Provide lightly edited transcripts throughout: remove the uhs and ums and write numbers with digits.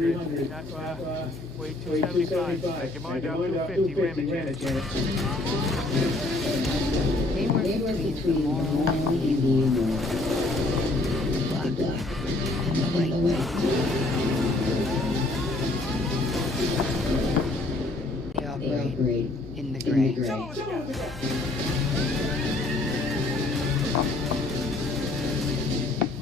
300. Weight 275. Take your mind out 250. Ram it, Janet. Anywhere between the mall and the black on the right. They operate in the gray.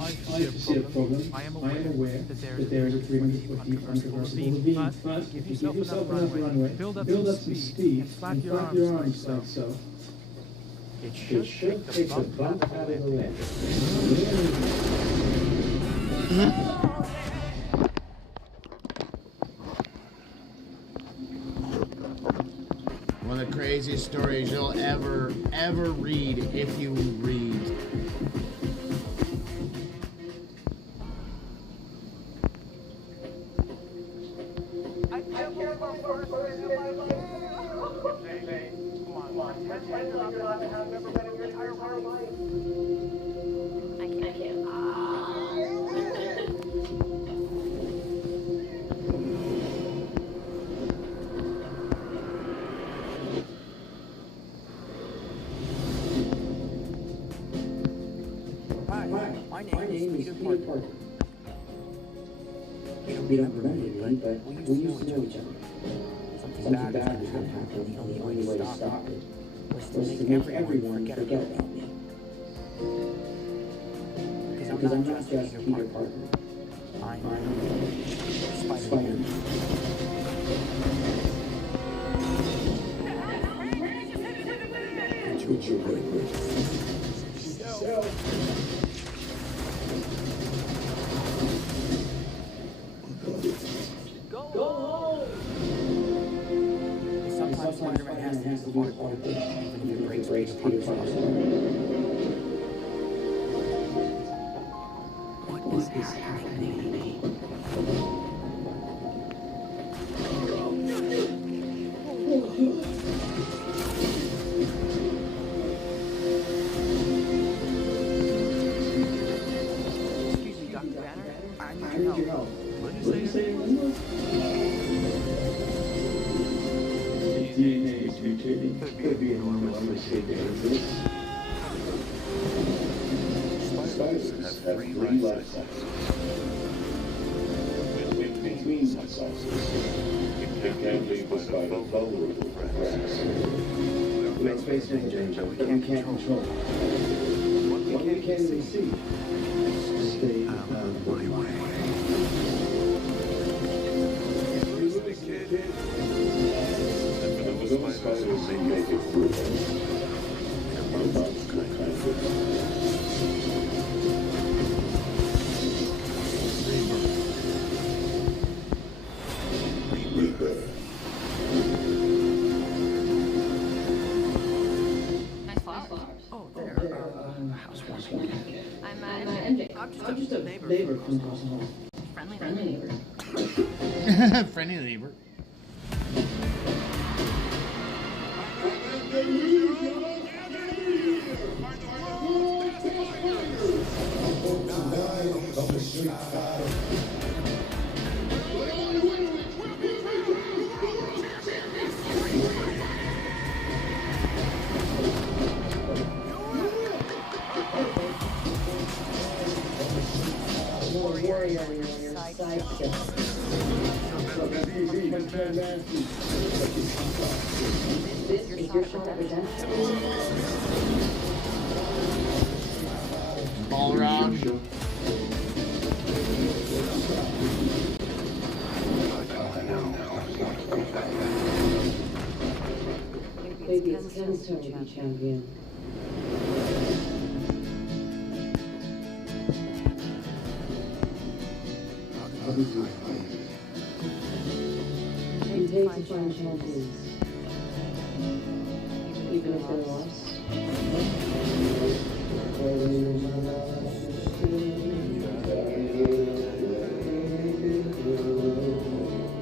I see a problem. I am aware that there is a 340 controversial ravine, but give yourself enough runway, build up some speed, and flap your arms like so. It should take the bump out of the lip. One of the craziest stories you'll ever read if you read. My name is Peter Parker. We don't remember it, but we used to know each other. Something bad had happened. The only way to stop it was to make everyone forget about me. Because I'm not just Peter Parker. I'm Spider-Man. It's your great. Sometimes Spider-Man has to do a part of it, even if it breaks Peter's heart. What is happening to me? Excuse me, Dr. Banner. I need your help. What did you say? DNA is mutating. Could be enormously dangerous. Spiders have three life cycles. Between cycles, it can leave the spider vulnerable to cracks. We make space for danger we can't control. What we can't even see. Stay out of my way. Those spiders may make it through. Nice flowers. Oh, there. Housewarming. I'm MJ. I'm just a neighbor from across the hall. Friendly neighbor. Friendly neighbor. Warrior on your side. This is your shot at redemption. All around. Maybe it's Ken's turn to be champion. It takes to find champions, even if they're lost.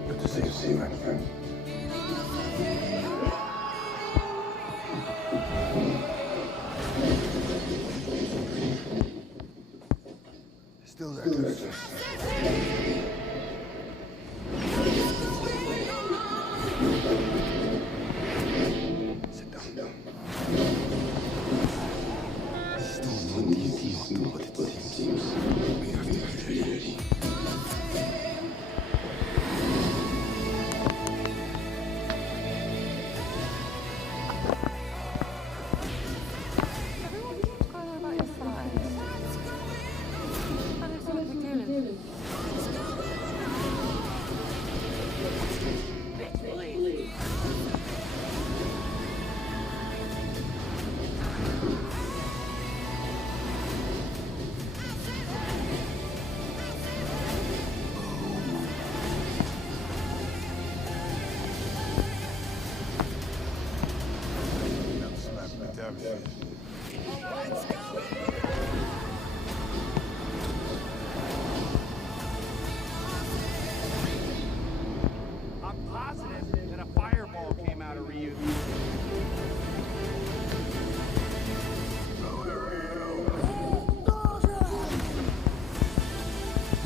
Good to see you, my friend. Still there.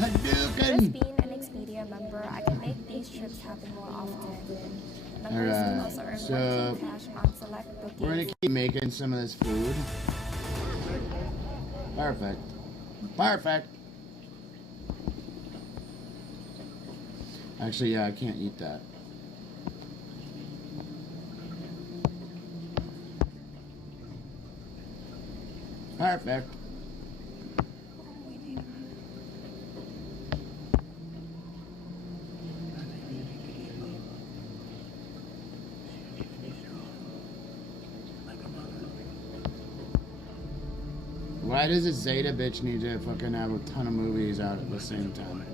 Hadouken! being an Expedia member, I can make these trips happen more often. Members Alright, also earn so 1K cash on select bookings. we're gonna keep making some of this food. Perfect. Perfect. Actually, yeah, I can't eat that. Perfect. Why does a Zeta bitch need to fucking have a ton of movies out at the same time?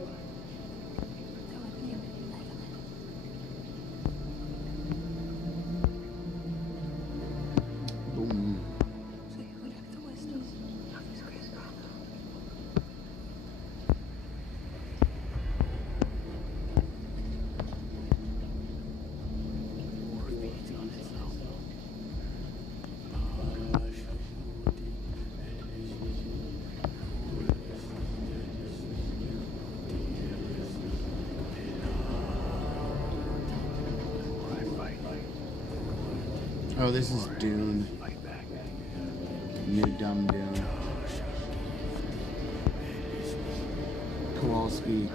Boom. Oh, this is Dune. New dumb Dune. Kowalski.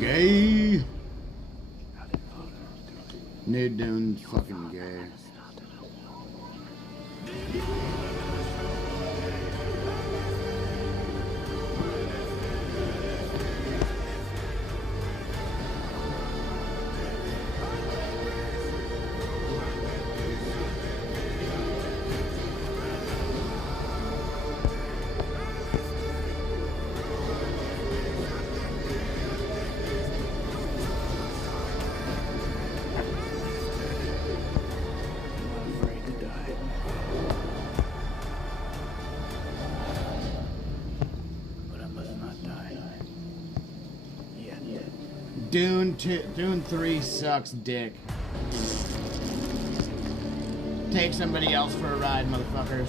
Gay. New Dune's fucking gay. Dune 3 sucks dick. Take somebody else for a ride, motherfuckers.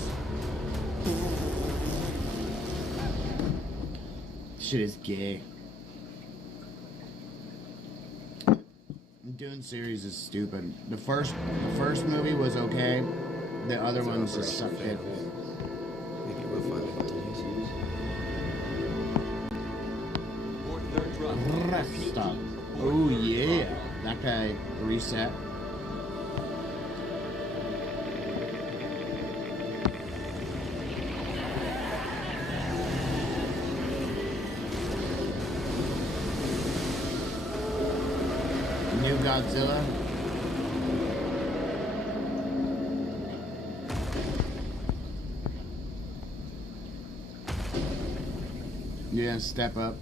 Shit is gay. Dune series is stupid. The first movie was okay. The other ones just suck dick. Stop. Oh yeah, that guy reset. New Godzilla. Yeah, step up.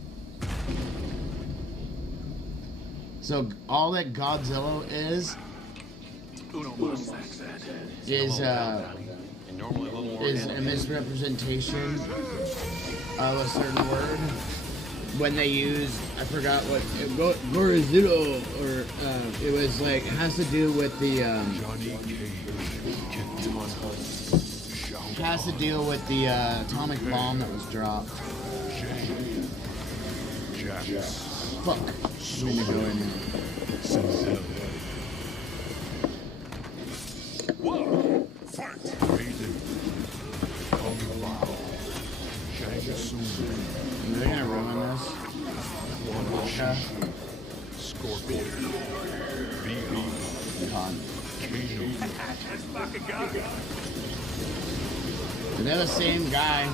So all that Godzilla is a misrepresentation of a certain word. When they use, I forgot what Godzilla, or it was like, has to do with the has to deal with the atomic bomb that was dropped. Fuck. I'm gonna go in here. Whoa! Fight! They're gonna ruin this. Okay. Scorpion. God. They're the same guy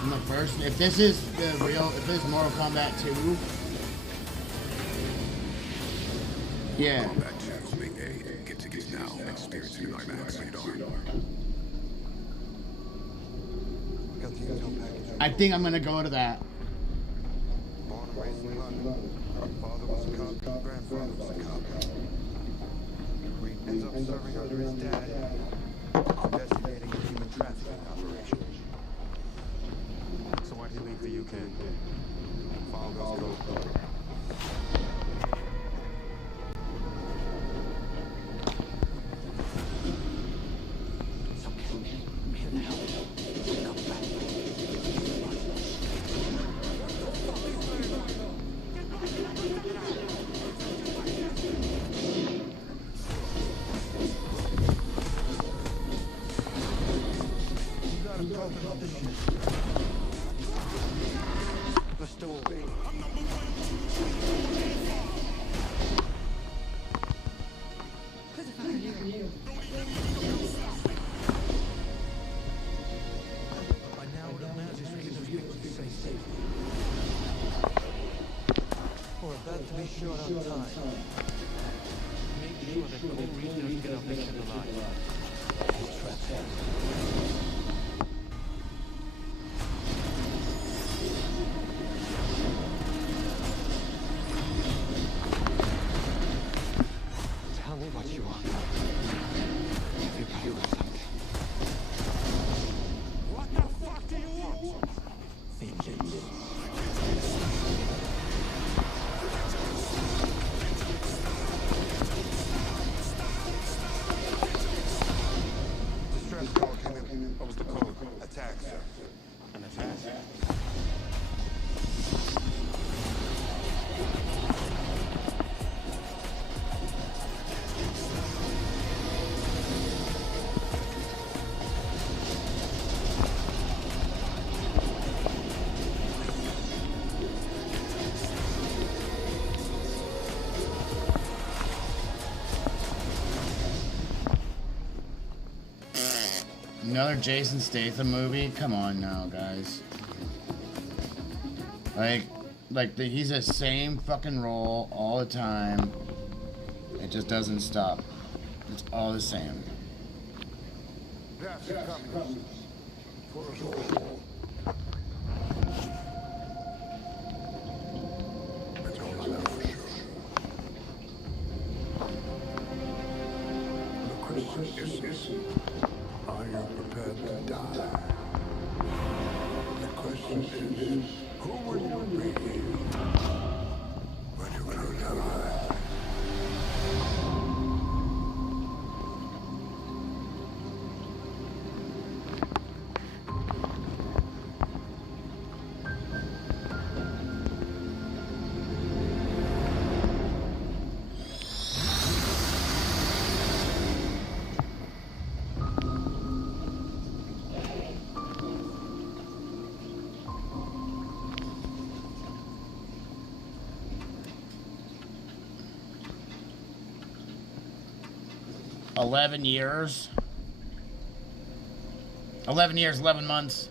from the first. If this is the real, if this is Mortal Kombat 2. Yeah. I think I'm gonna go to that. Born and raised in London. Father was a cop, grandfather was a cop. He ends up serving under his dad, investigating a human trafficking operation. So why'd he leave the UK? Follow those goals. Let's do it. By now, it imagines we can be safe. We're about to be short on time. Make sure that Gold Reed doesn't get our mission alive. Tell me what you want. Everybody wants something. What the fuck do you want? Vengeance. Distress call came in. What was the code? Attack, sir. An attack? Another Jason Statham movie? Come on now, guys. He's the same fucking role all the time. It just doesn't stop. It's all the same. Gas is coming. For us all. That's all I know for sure. The question is, are you prepared to die? The question is, who will you be when you close your eyes? $11 years. 11 years, 11 months.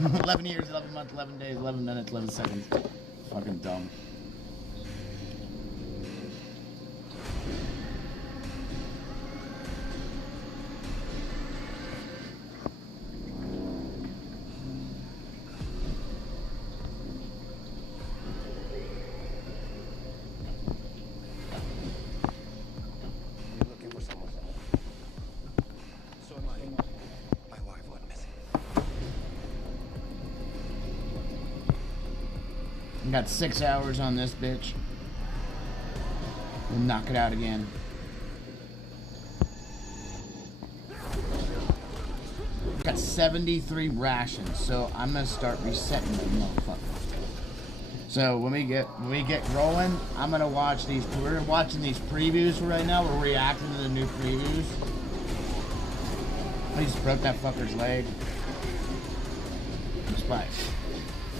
11 years, 11 months, 11 days, 11 minutes, 11 seconds. Fucking dumb. Got 6 hours on this bitch. We'll knock it out again. Got 73 rations, so I'm gonna start resetting them motherfuckers. So when we get rolling, I'm gonna watch these. We're watching these previews right now. We're reacting to the new previews. I just broke that fucker's leg.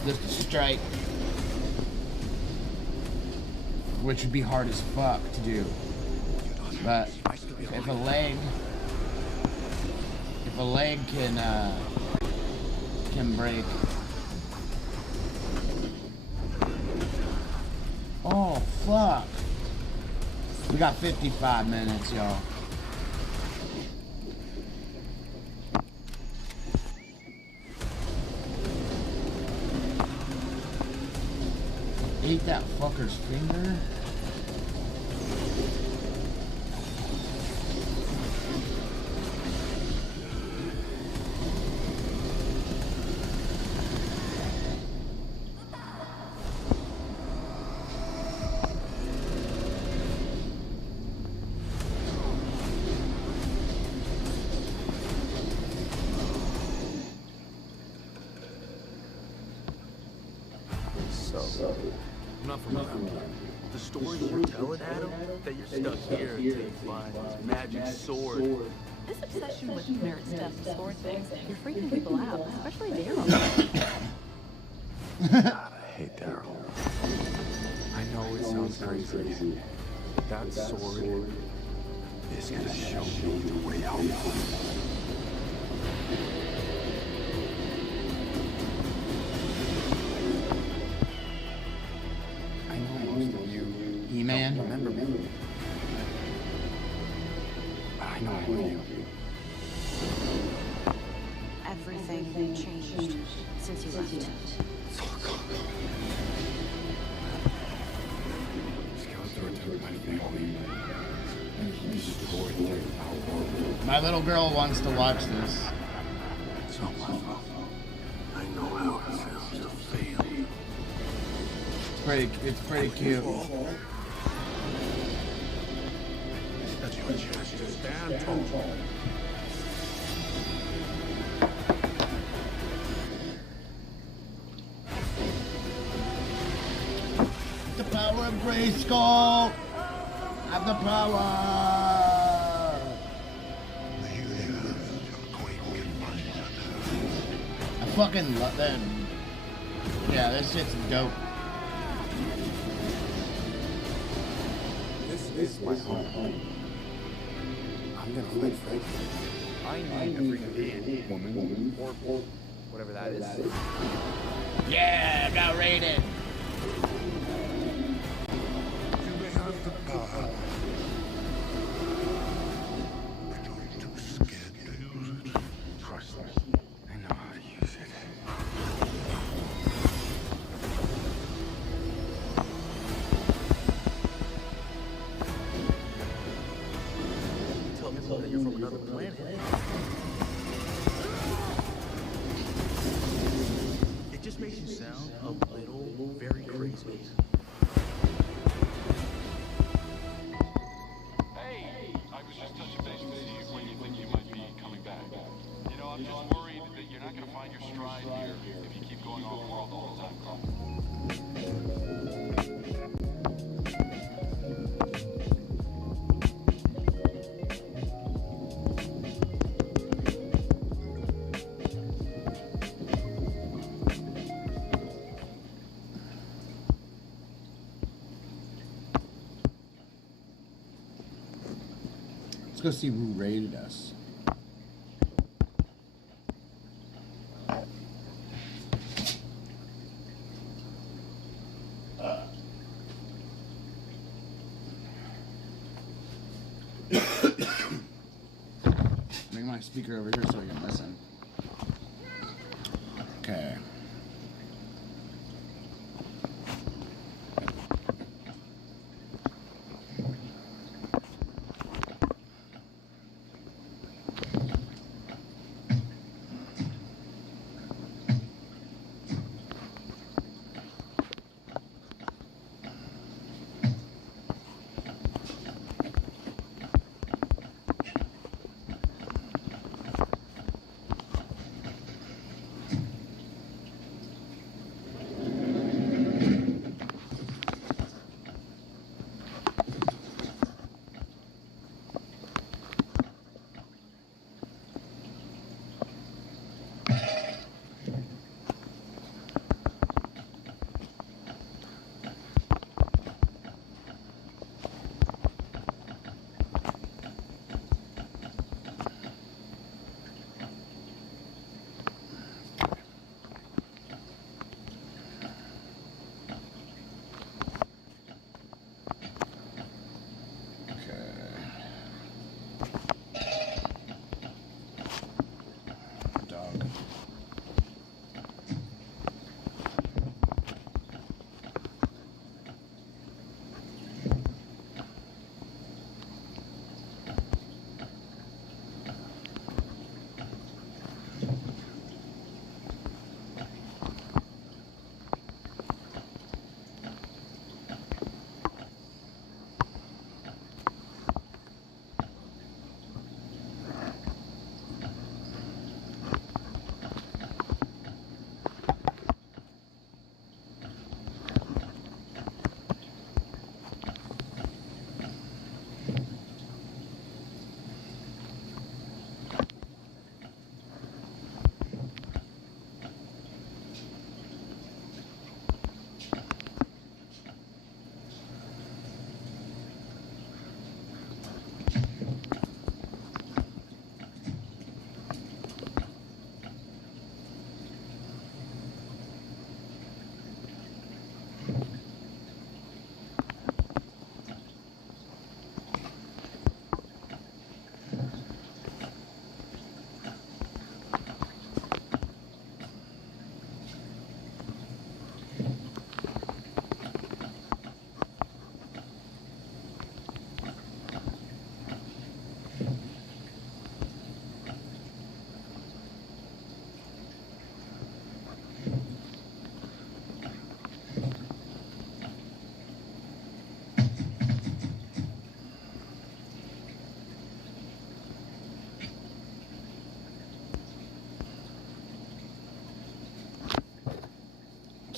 Just a strike. Which would be hard as fuck to do. But if a leg can break. Oh fuck. We got 55 minutes, y'all. Ate that fucker's finger. Not from the story you're telling, Adam, that you're stuck here until you find this magic sword. This obsession with Merritt's death and sword things, you're freaking people out, especially Daryl. God, I hate Daryl. I know it sounds crazy, but that sword is gonna show me the way out. I know most of you E-Man. don't remember me, but I know all of you. Everything changed since you left. Skeletor took my family, and he destroyed our world. My little girl wants to watch this. So I know how it feels to fail. It's pretty cute. That's your chance to stand tall. The power of Grayskull! Have the power! I fucking love them. Yeah, this shit's dope. This is my home. I'm gonna fight for it. I need every man, woman, or whatever that is. Yeah, got raided. You may have the power. But you're too scared to use it. Trust me. I know how to use it. Tell me that you're from another planet. It just makes you sound a little very crazy. Hey, I was just touching base to see when you think you might be coming back. You know, I'm just worried that you're not going to find your stride here if you keep going off-world all the time. Let's go see who raided us. Bring my speaker over here so we can listen. Okay.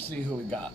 see who we got.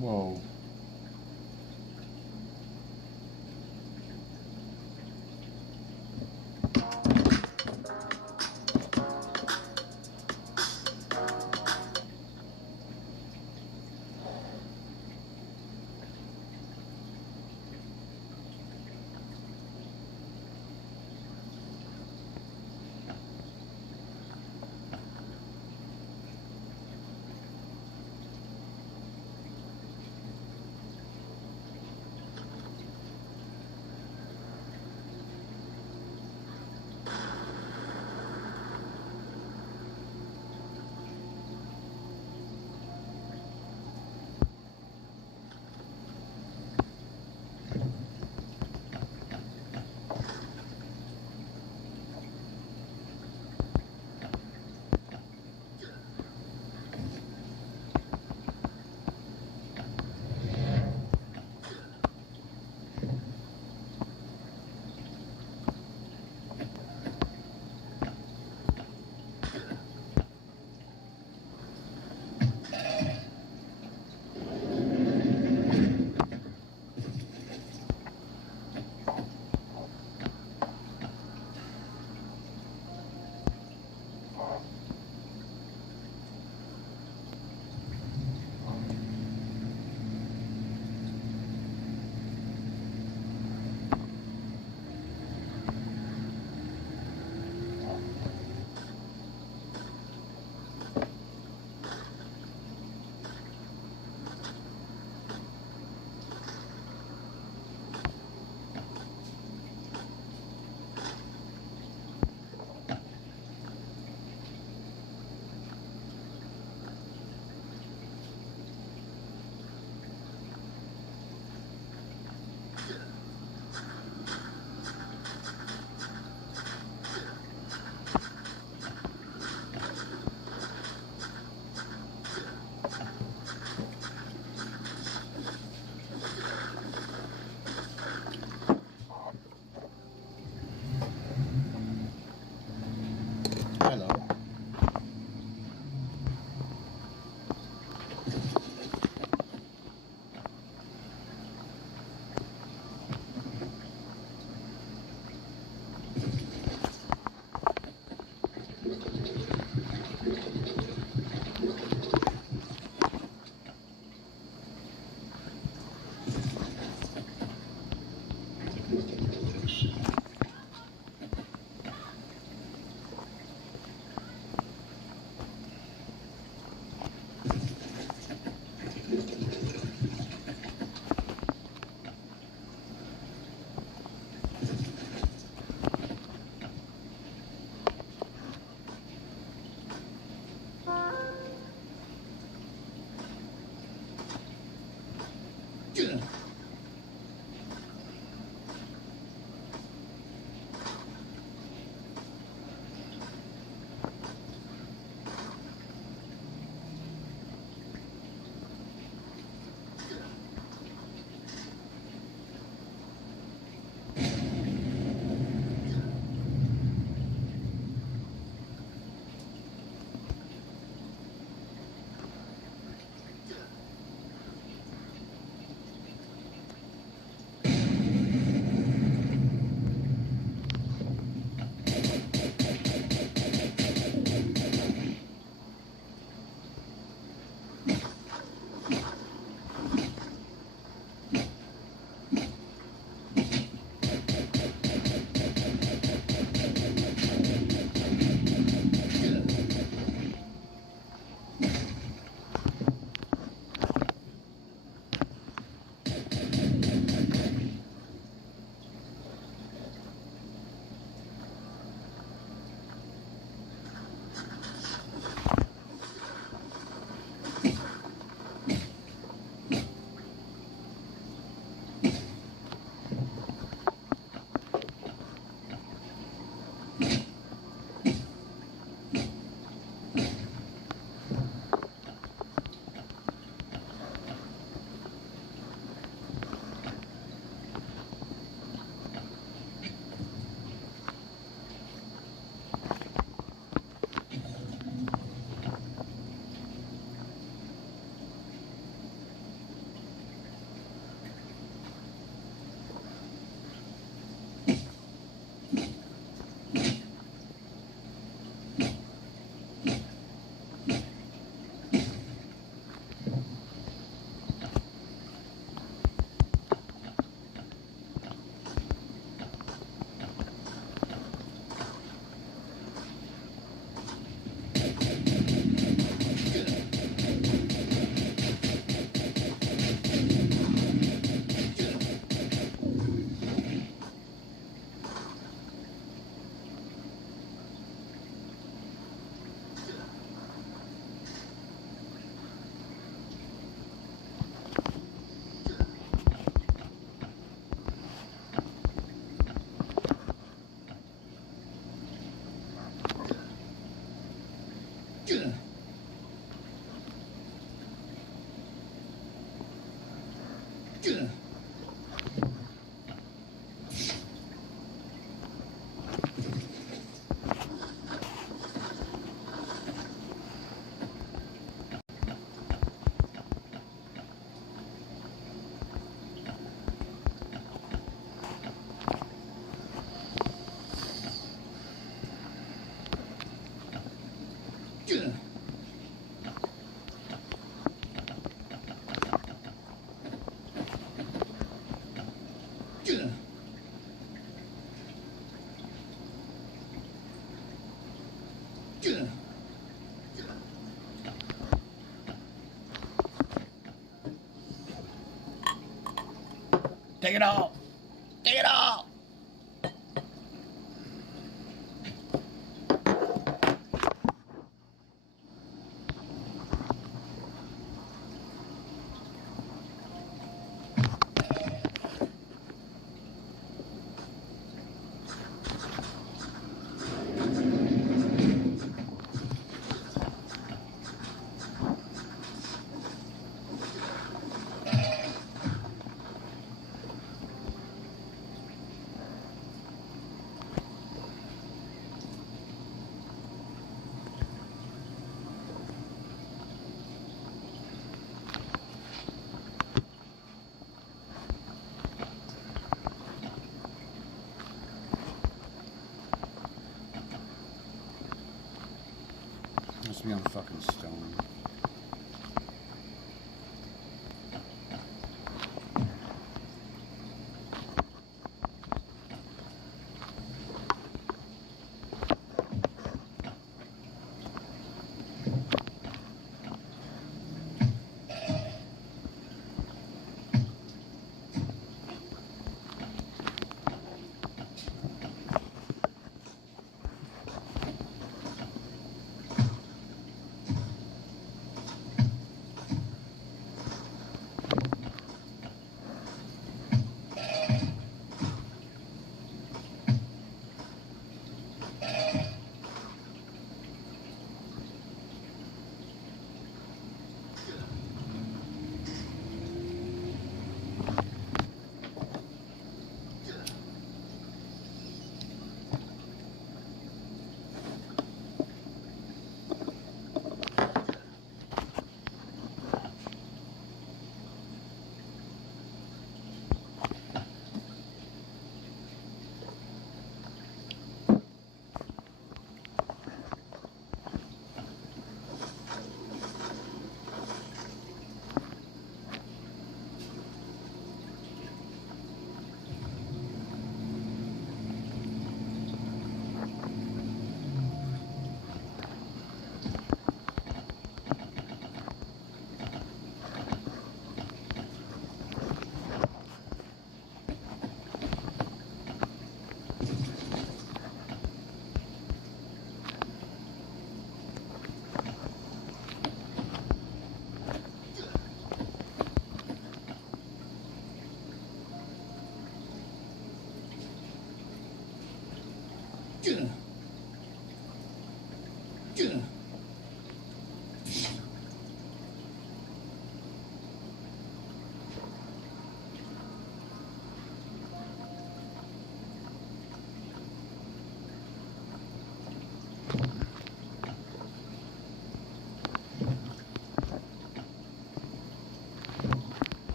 Whoa. Hello. Take it all! Take it all! Must be on fucking stone.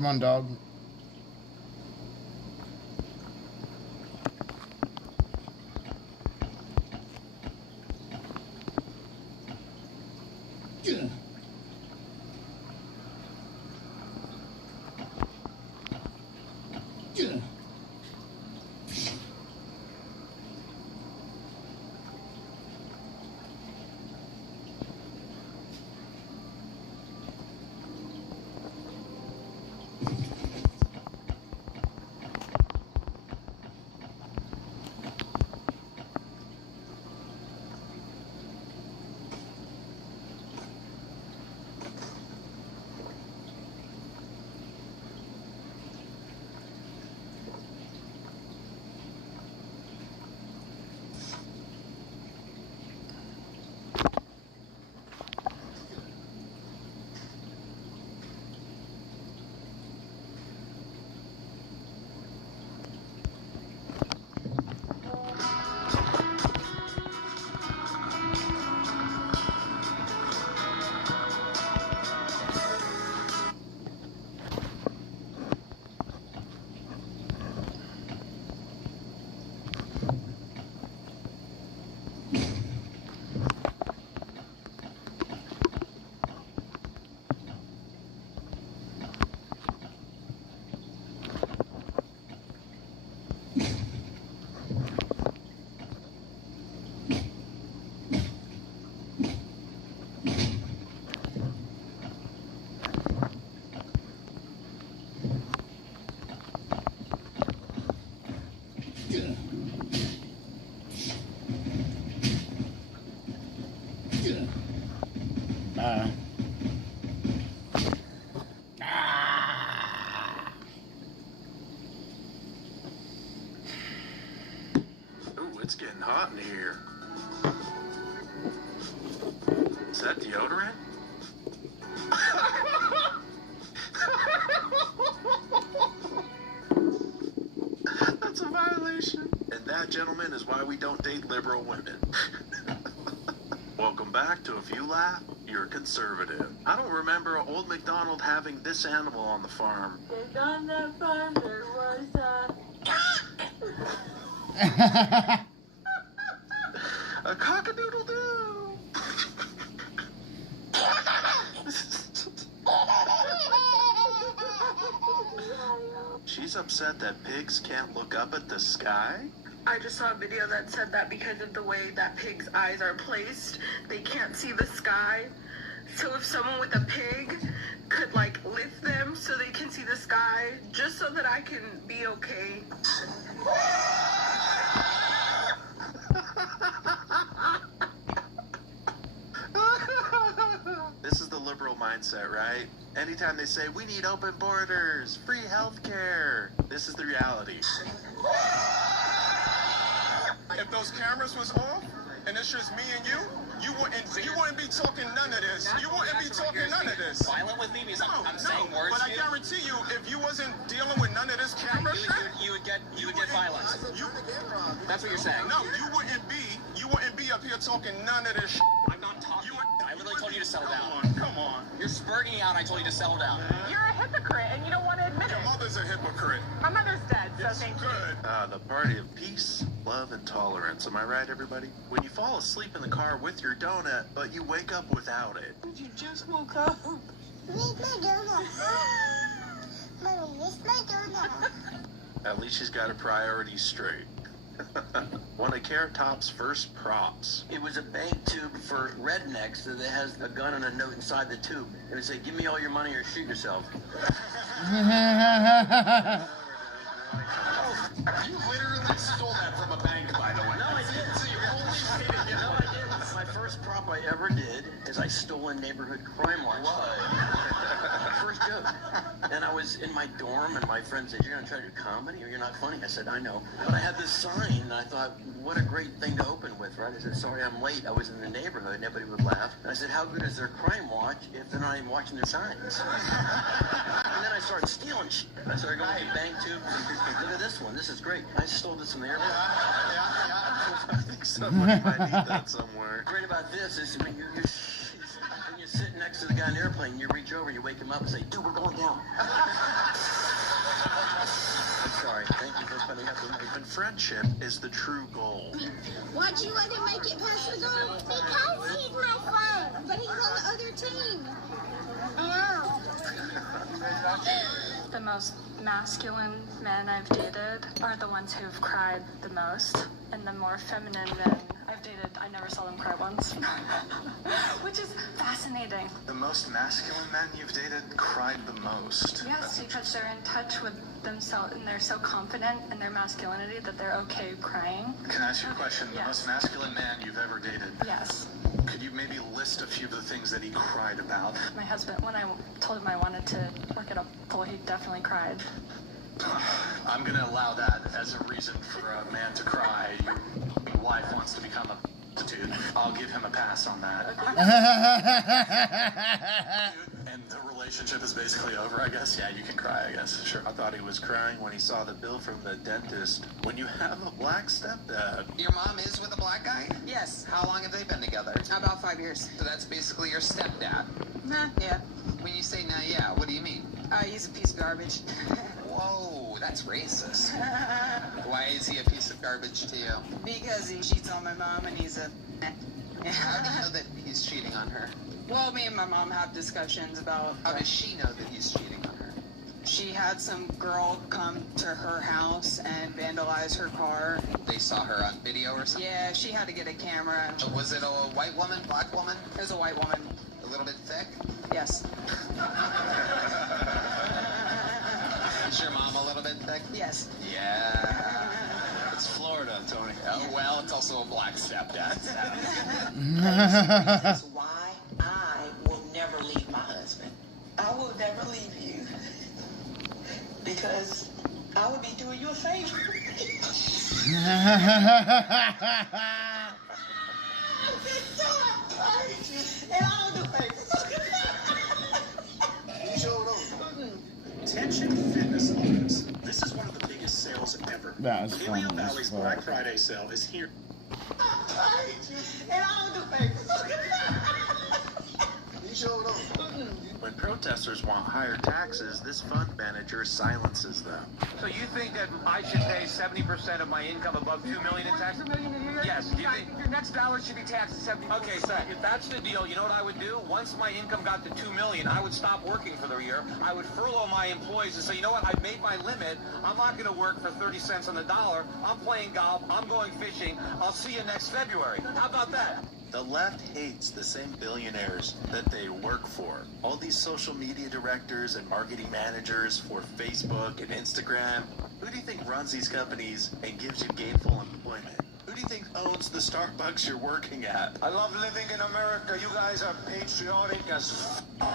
Come on, dog. Ooh, it's getting hot in here. Is that deodorant? That's a violation. And that, gentlemen, is why we don't date liberal women. Welcome back to If You Laugh, You're Conservative. I don't remember old MacDonald having this animal on the farm. On the farm there was a cock-a-doodle-doo. She's upset that pigs can't look up at the sky? I just saw a video that said that because of the way that pigs' eyes are placed, they can't see the sky. So if someone with a pig could like lift them so they can see the sky, just so that I can be okay. This is the liberal mindset, right? Anytime they say, we need open borders, free healthcare, this is the reality. If those cameras was off, and it's just me and you wouldn't be talking none of this. You wouldn't be talking none of this. Violent with me because I'm saying words but to I you. guarantee you, if you wasn't dealing with none of this camera shit, you would get violence. That's what you're saying. No, you wouldn't be up here talking none of this shit. I'm not talking. I literally told you to settle down. Come on. You're spurging out. I told you to settle down. You're a hypocrite and you don't want to admit it. Your mother's a hypocrite. My mother's dead, so thank you. The party of peace, love, and tolerance. Am I right, everybody? When you fall asleep in the car with your donut, but you wake up without it. You just woke up. Where's my donut? Mommy, where's my donut? At least she's got her priorities straight. One of Carrot Top's first props. It was a bank tube for rednecks that has a gun and a note inside the tube. It would say, give me all your money or shoot yourself. You literally stole that from a bank, by the way. No, I didn't. So you're only kidding. No, I didn't. My first prop I ever did is I stole a neighborhood crime watch sign. First joke. And I was in my dorm, and my friend said, you're going to try to do comedy or you're not funny? I said, I know. But I had this sign, and I thought, what a great thing to open with, right? I said, sorry, I'm late. I was in the neighborhood, and everybody would laugh. And I said, how good is their crime watch if they're not even watching their signs? And then I started stealing shit. I started going to bank tubes. Look at this one. This is great. I stole this from the airport. I think somebody might need that somewhere. Great about this is when you're sitting next to the guy in the airplane, you reach over, you wake him up and say, dude, we're going down. I'm sorry. Thank you for spending up with me. And friendship is the true goal. Why'd you let him make it past the goal? Because he's my friend. But he's on the other team. I know. The most masculine men I've dated are the ones who've cried the most, and the more feminine men I've dated, I never saw them cry once, which is fascinating. The most masculine men you've dated cried the most. Yes, because they're in touch with themselves, and they're so confident in their masculinity that they're okay crying. Can I ask you a question? The Yes. most masculine man you've ever dated? Yes. Could you maybe list a few of the things that he cried about? My husband, when I told him I wanted to work at a pool, he definitely cried. I'm going to allow that as a reason for a man to cry. Your wife wants to become a prostitute. I'll give him a pass on that. And the relationship is basically over, I guess? Yeah, you can cry, I guess. Sure. I thought he was crying when he saw the bill from the dentist. When you have a black stepdad. Your mom is with a black guy? Yes. How long have they been together? About 5 years. So that's basically your stepdad. Nah, yeah. When you say nah, yeah, what do you mean? He's a piece of garbage. Whoa, that's racist. Why is he a piece of garbage to you? Because he cheats on my mom and he's a... How do you know that he's cheating on her? Well, me and my mom have discussions about... How does she know that he's cheating on her? She had some girl come to her house and vandalize her car. They saw her on video or something? Yeah, she had to get a camera. Was it a white woman, black woman? It was a white woman. A little bit thick? Yes. Is your mom a little bit thick? Yes. Yeah. It's Florida, Tony. Oh, well, it's also a black stepdad. That's why I will I will never leave you because I would be doing you a favor. And I don't do favors. You showed up. Attention fitness owners. This is one of the biggest sales ever. That was funny Paleo as Valley's fuck. Black Friday sale is here. And I don't do favors. You showed up. When protesters want higher taxes, this fund manager silences them. So you think that I should pay 70% of my income above $2 million in taxes? Yes. Do you think your next dollar should be taxed at 70%? Okay, so if that's the deal, you know what I would do? Once my income got to $2 million, I would stop working for the year. I would furlough my employees and say, you know what? I've made my limit. I'm not going to work for 30 cents on the dollar. I'm playing golf. I'm going fishing. I'll see you next February. How about that? The left hates the same billionaires that they work for. All these social media directors and marketing managers for Facebook and Instagram. Who do you think runs these companies and gives you gainful employment? Who do you think owns the Starbucks you're working at? I love living in America. You guys are patriotic as Nobody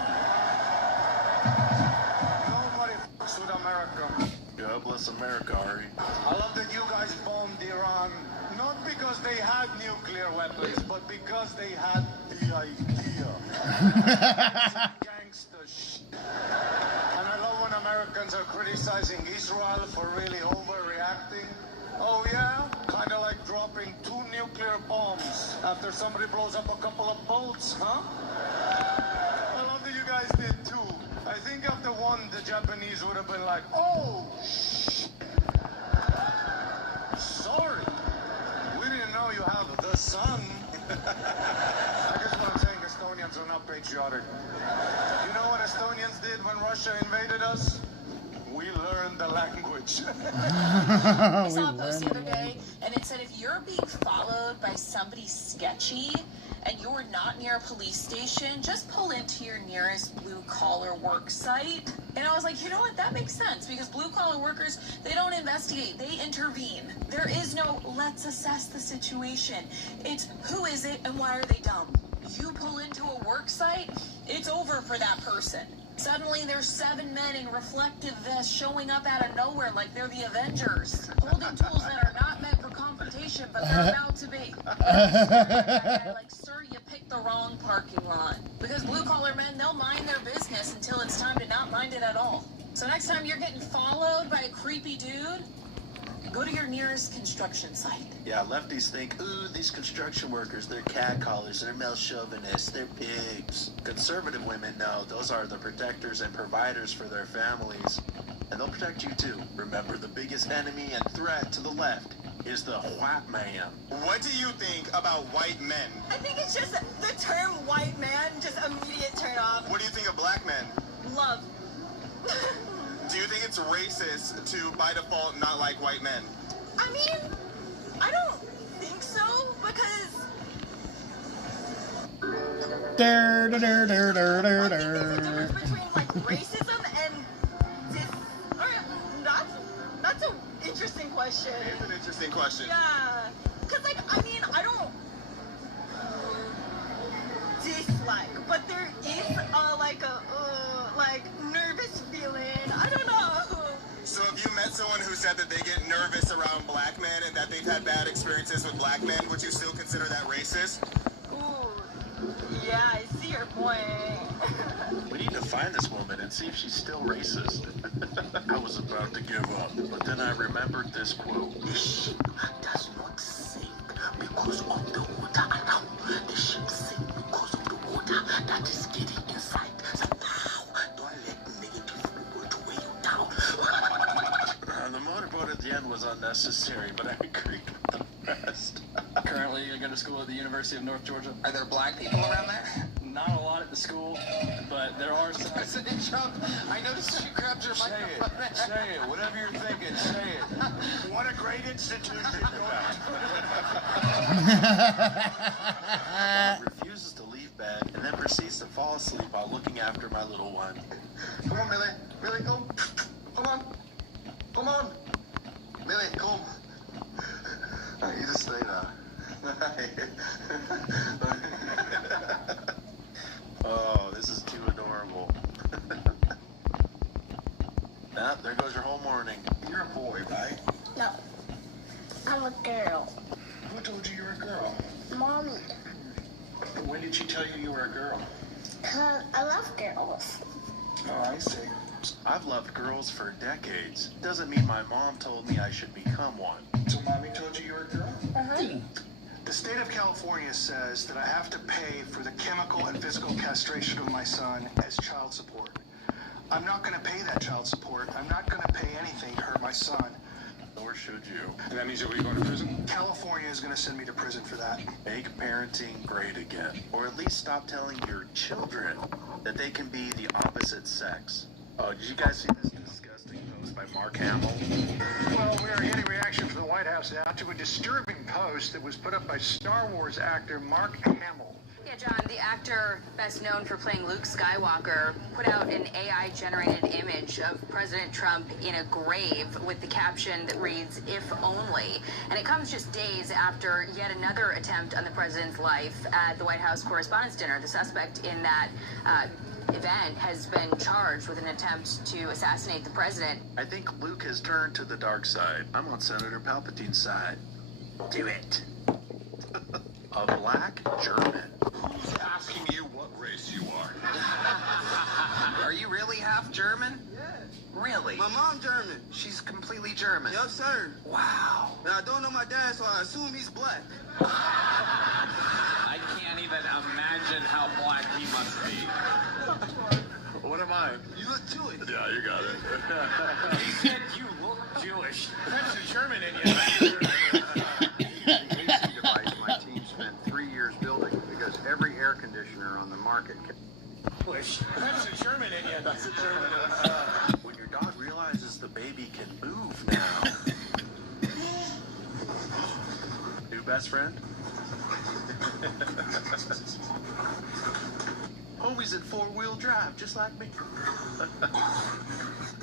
fucks with America. God bless America, Ari. I love that you guys bombed Iran, not because they had nuclear weapons, but because they had the idea. Gangster shit. And I love when Americans are criticizing Israel for really overreacting. Oh yeah? Kind of like dropping 2 nuclear bombs after somebody blows up a couple of boats, huh? I love that you guys did too. I think after one, the Japanese would have been like, oh, sorry. We didn't know you have the sun. I guess what I'm saying, Estonians are not patriotic. You know what Estonians did when Russia invaded us? We learned the language. I saw a post the other day, and it said if you're being followed by somebody sketchy and you're not near a police station, just pull into your nearest blue-collar work site. And I was like, you know what? That makes sense, because blue-collar workers, they don't investigate. They intervene. There is no, let's assess the situation. It's who is it and why are they dumb? You pull into a work site, it's over for that person. Suddenly there's 7 men in reflective vests showing up out of nowhere like they're the Avengers, holding tools that are not meant for confrontation, but they're about to be. Like, sir, you picked the wrong parking lot. Because blue-collar men, they'll mind their business until it's time to not mind it at all. So next time you're getting followed by a creepy dude, go to your nearest construction site. Yeah, lefties think, ooh, these construction workers, they're catcallers, they're male chauvinists, they're pigs. Conservative women know those are the protectors and providers for their families. And they'll protect you too. Remember, the biggest enemy and threat to the left is the white man. What do you think about white men? I think it's just the term white man, just immediate turn off. What do you think of black men? Love. Do you think it's racist to, by default, not like white men? I mean, I don't think so, because... There's a difference between, like, racism and that's an interesting question. It's an interesting question. Yeah. Because, like, I mean, I don't dislike, but there is, like, nervous feeling. I don't know. So if you met someone who said that they get nervous around black men and that they've had bad experiences with black men, would you still consider that racist? Ooh, yeah, I see your point. We need to find this woman and see if she's still racist. I was about to give up, but then I remembered this quote. The ship does not sink because of the water around. The ship sinks because of the water that is getting inside. So now, don't let negative people weigh you down. The motorboat at the end was unnecessary, but I agreed with the rest. Currently, I go to school at the University of North Georgia. Are there black people around there? Not a lot at the school, but there are some. President Trump, I noticed you grabbed your microphone. Say it. Whatever you're thinking, say it. What a great institution. Refuses to leave bed and then proceeds to fall asleep while looking after my little one. Come on, Millie. Millie, come. Come on. Come on. Millie, come. You just stay there. Oh, this is too adorable. a girl? Mommy. When did she tell you you were a girl? I love girls. Oh, I see. I've loved girls for decades. Doesn't mean my mom told me I should become one. So mommy told you you were a girl? Uh-huh. The state of California says that I have to pay for the chemical and physical castration of my son as child support. I'm not going to pay that child support. I'm not going to pay anything to hurt my son. Nor should you. And that means you'll be going to prison? California is going to send me to prison for that. Make parenting great again. Or at least stop telling your children that they can be the opposite sex. Oh, did you guys see this disgusting post by Mark Hamill? Well, we are getting reaction from the White House now to a disturbing post that was put up by Star Wars actor Mark Hamill. Yeah, John, the actor best known for playing Luke Skywalker put out an AI-generated image of President Trump in a grave with the caption that reads, "If only." And it comes just days after yet another attempt on the president's life at the White House Correspondents' Dinner. The suspect in that event has been charged with an attempt to assassinate the president. I think Luke has turned to the dark side. I'm on Senator Palpatine's side. Do it. A black German. Who's asking you what race you are? Are you really half German? Yes. Really? My mom German. She's completely German. Yes, sir. Wow. Now, I don't know my dad, so I assume he's black. I can't even imagine how black he must be. What am I? You look Jewish. Yeah, you got it. He said you look Jewish. That's the German in you. AC device my team spent 3 years building because every air conditioner on the market can... That's the German in you. That's the German. When your dog realizes the baby can move now. New best friend? Homie's in 4-wheel drive, just like me.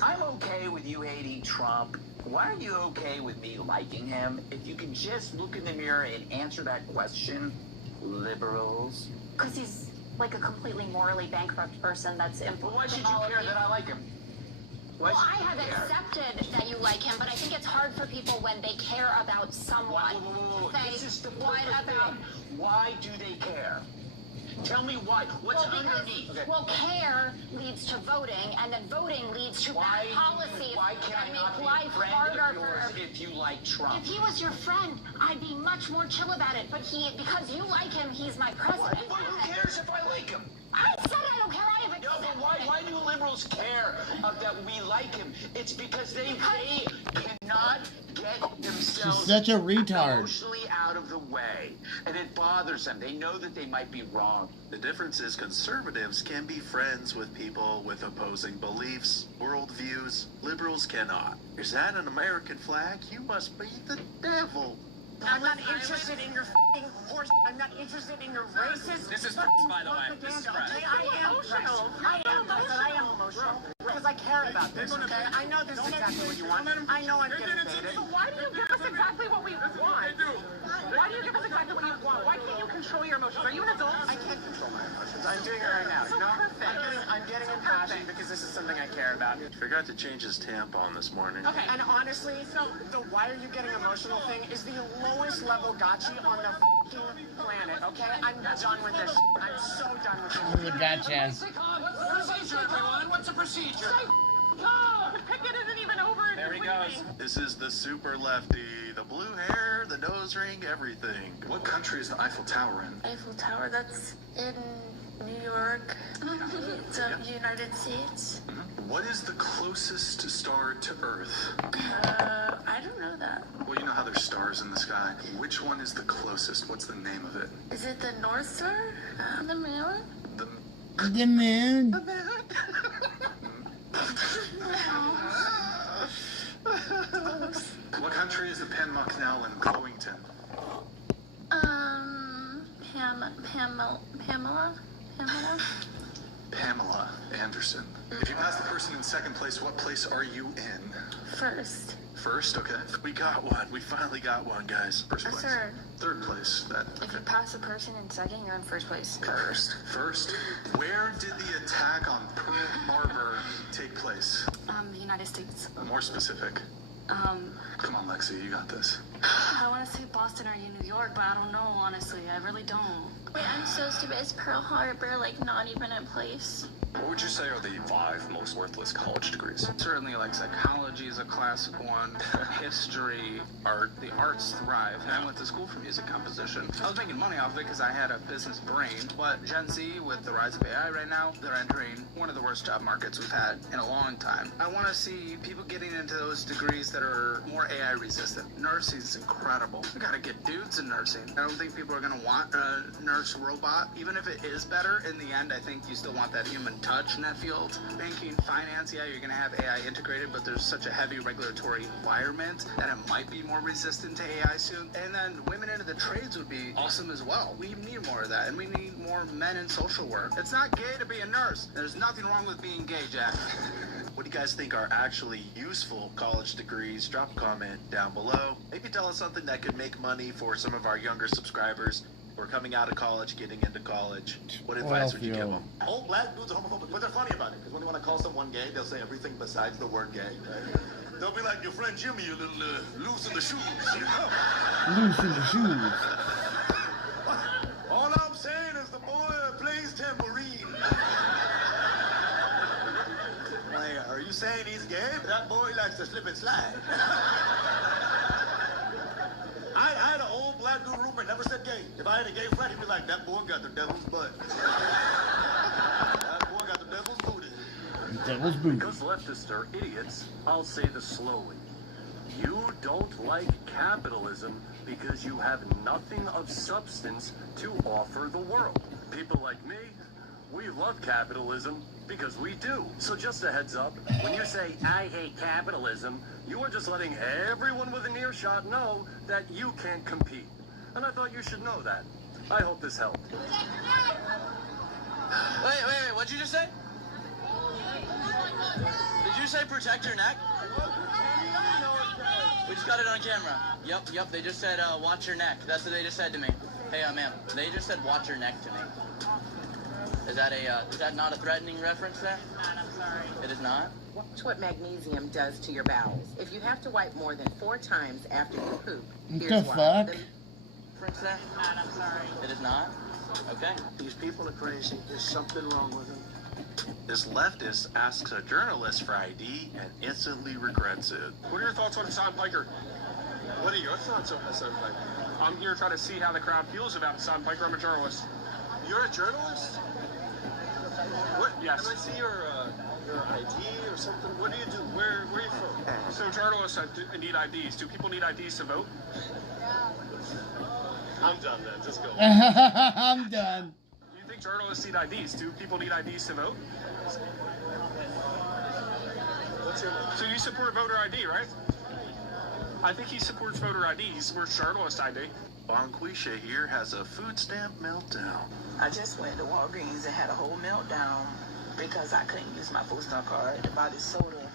I'm okay with you hating Trump. Why are you okay with me liking him? If you can just look in the mirror and answer that question, liberals. Because he's like a completely morally bankrupt person that's influencing Why should you care that I like him? Well, I have accepted that you like him, but I think it's hard for people when they care about someone. This is the perfect thing. Why do they care? Tell me why. What's underneath? Well, care leads to voting, and then voting leads to bad policies Why can that I make not be life a friend harder of yours for... if you like Trump? If he was your friend, I'd be much more chill about it. But because you like him, he's my president. Well, who cares if I like him? I said I don't care. I have accepted. No, but why do liberals care that we like him? It's because they cannot get themselves She's such a retard. emotionally out of the way, and it bothers them. They know that they might be wrong. The difference is conservatives can be friends with people with opposing beliefs, worldviews. Liberals cannot. Is that an American flag? You must be the devil. I'm not interested in your f***ing horse. I'm not interested in your racist. This is by the way. This is Brad. Okay, I am emotional. I am emotional. Because I care about this, okay? I know this is exactly what you want. I know I'm getting baited. So why do you give us exactly what we want? Why do you give us exactly what you want? Why can't you control your emotions? Are you an adult? I can't control my emotions. I'm doing it right now. So perfect. I'm getting impassioned because this is something I care about. Forgot to change his tampon this morning. Okay, and honestly, the why are you getting emotional thing is the lowest level gotcha on the f***ing planet, okay? I'm done with this. I'm so done with this. The gotcha. What's the procedure, everyone? What's the procedure? The picket isn't even over. There he goes. This is the super lefty. The blue hair, the nose ring, everything. What country is the Eiffel Tower in? Eiffel Tower, that's in New York. It's the United States. What is the closest star to Earth? I don't know that. Well, you know how there's stars in the sky. Which one is the closest? What's the name of it? Is it the North Star? The moon? The moon. What country is the Panama Canal in Glowington? Pamela Anderson. If you pass the person in second place, what place are you in? First. First, okay. We got one. We finally got one, guys. First place. Third. Third place. If you pass a person in second, you're in first place. First. First. Where did the attack on Pearl Harbor take place? The United States. More specific. Come on, Lexi, you got this. I want to say Boston or New York, but I don't know, honestly. I really don't. Wait, I'm so stupid. Is Pearl Harbor, like, not even in place? What would you say are the 5 most worthless college degrees? Certainly, like, psychology is a classic one. History, art. The arts thrive. And I went to school for music composition. I was making money off of it because I had a business brain. But Gen Z, with the rise of AI right now, they're entering one of the worst job markets we've had in a long time. I want to see people getting into those degrees that are more AI resistant. Nursing is incredible. We got to get dudes in nursing. I don't think people are going to want a nurse robot. Even if it is better, in the end, I think you still want that human touch in that field. Banking, finance, yeah, you're going to have AI integrated, but there's such a heavy regulatory environment that it might be more resistant to AI soon. And then women into the trades would be awesome as well. We need more of that, and we need more men in social work. It's not gay to be a nurse. There's nothing wrong with being gay, Jack. What do you guys think are actually useful college degrees? Drop a comment down below. Maybe tell us something that could make money for some of our younger subscribers who are coming out of college, getting into college. What advice would you give them? All black dudes are homophobic, but they're funny about it. Because when they want to call someone gay, they'll say everything besides the word gay. Right? They'll be like, your friend Jimmy, you're a little loose in the shoes. You know? Loose in the shoes. All I'm saying is the boy plays tambourine. Like, are you saying he's gay? That boy likes to slip and slide. I had an old black dude roommate, never said gay. If I had a gay friend, he'd be like, that boy got the devil's butt. That boy got the devil's booty. Devil's booty. Because leftists are idiots, I'll say this slowly. You don't like capitalism because you have nothing of substance to offer the world. People like me, we love capitalism because we do. So just a heads up, when you say, I hate capitalism, you are just letting everyone with an earshot know that you can't compete. And I thought you should know that. I hope this helped. Wait, what'd you just say? Did you say protect your neck? We just got it on camera. Yep, they just said, watch your neck. That's what they just said to me. Hey, ma'am, they just said watch your neck to me. Is that not a threatening reference there? It's not, I'm sorry. It is not? Watch what magnesium does to your bowels. If you have to wipe more than 4 times after you poop, here's the why. fuck? Reference there? It's not, I'm sorry. It is not? Okay. These people are crazy. There's something wrong with them. This leftist asks a journalist for ID and instantly regrets it. What are your thoughts on Hassan Piker? What are your thoughts on Hassan Piker? I'm here trying to see how the crowd feels about Hassan Piker. I'm a journalist. You're a journalist? What? Yes. Can I see your ID or something? What do you do? Where are you from? So journalists need IDs. Do people need IDs to vote? I'm done then. Just go. I'm done. Do you think journalists need IDs? Do people need IDs to vote? What's your name? So you support voter ID, right? I think he supports voter ID. He supports journalist ID. Bonquisha here has a food stamp meltdown. I just went to Walgreens and had a whole meltdown because I couldn't use my food stamp card to buy this soda.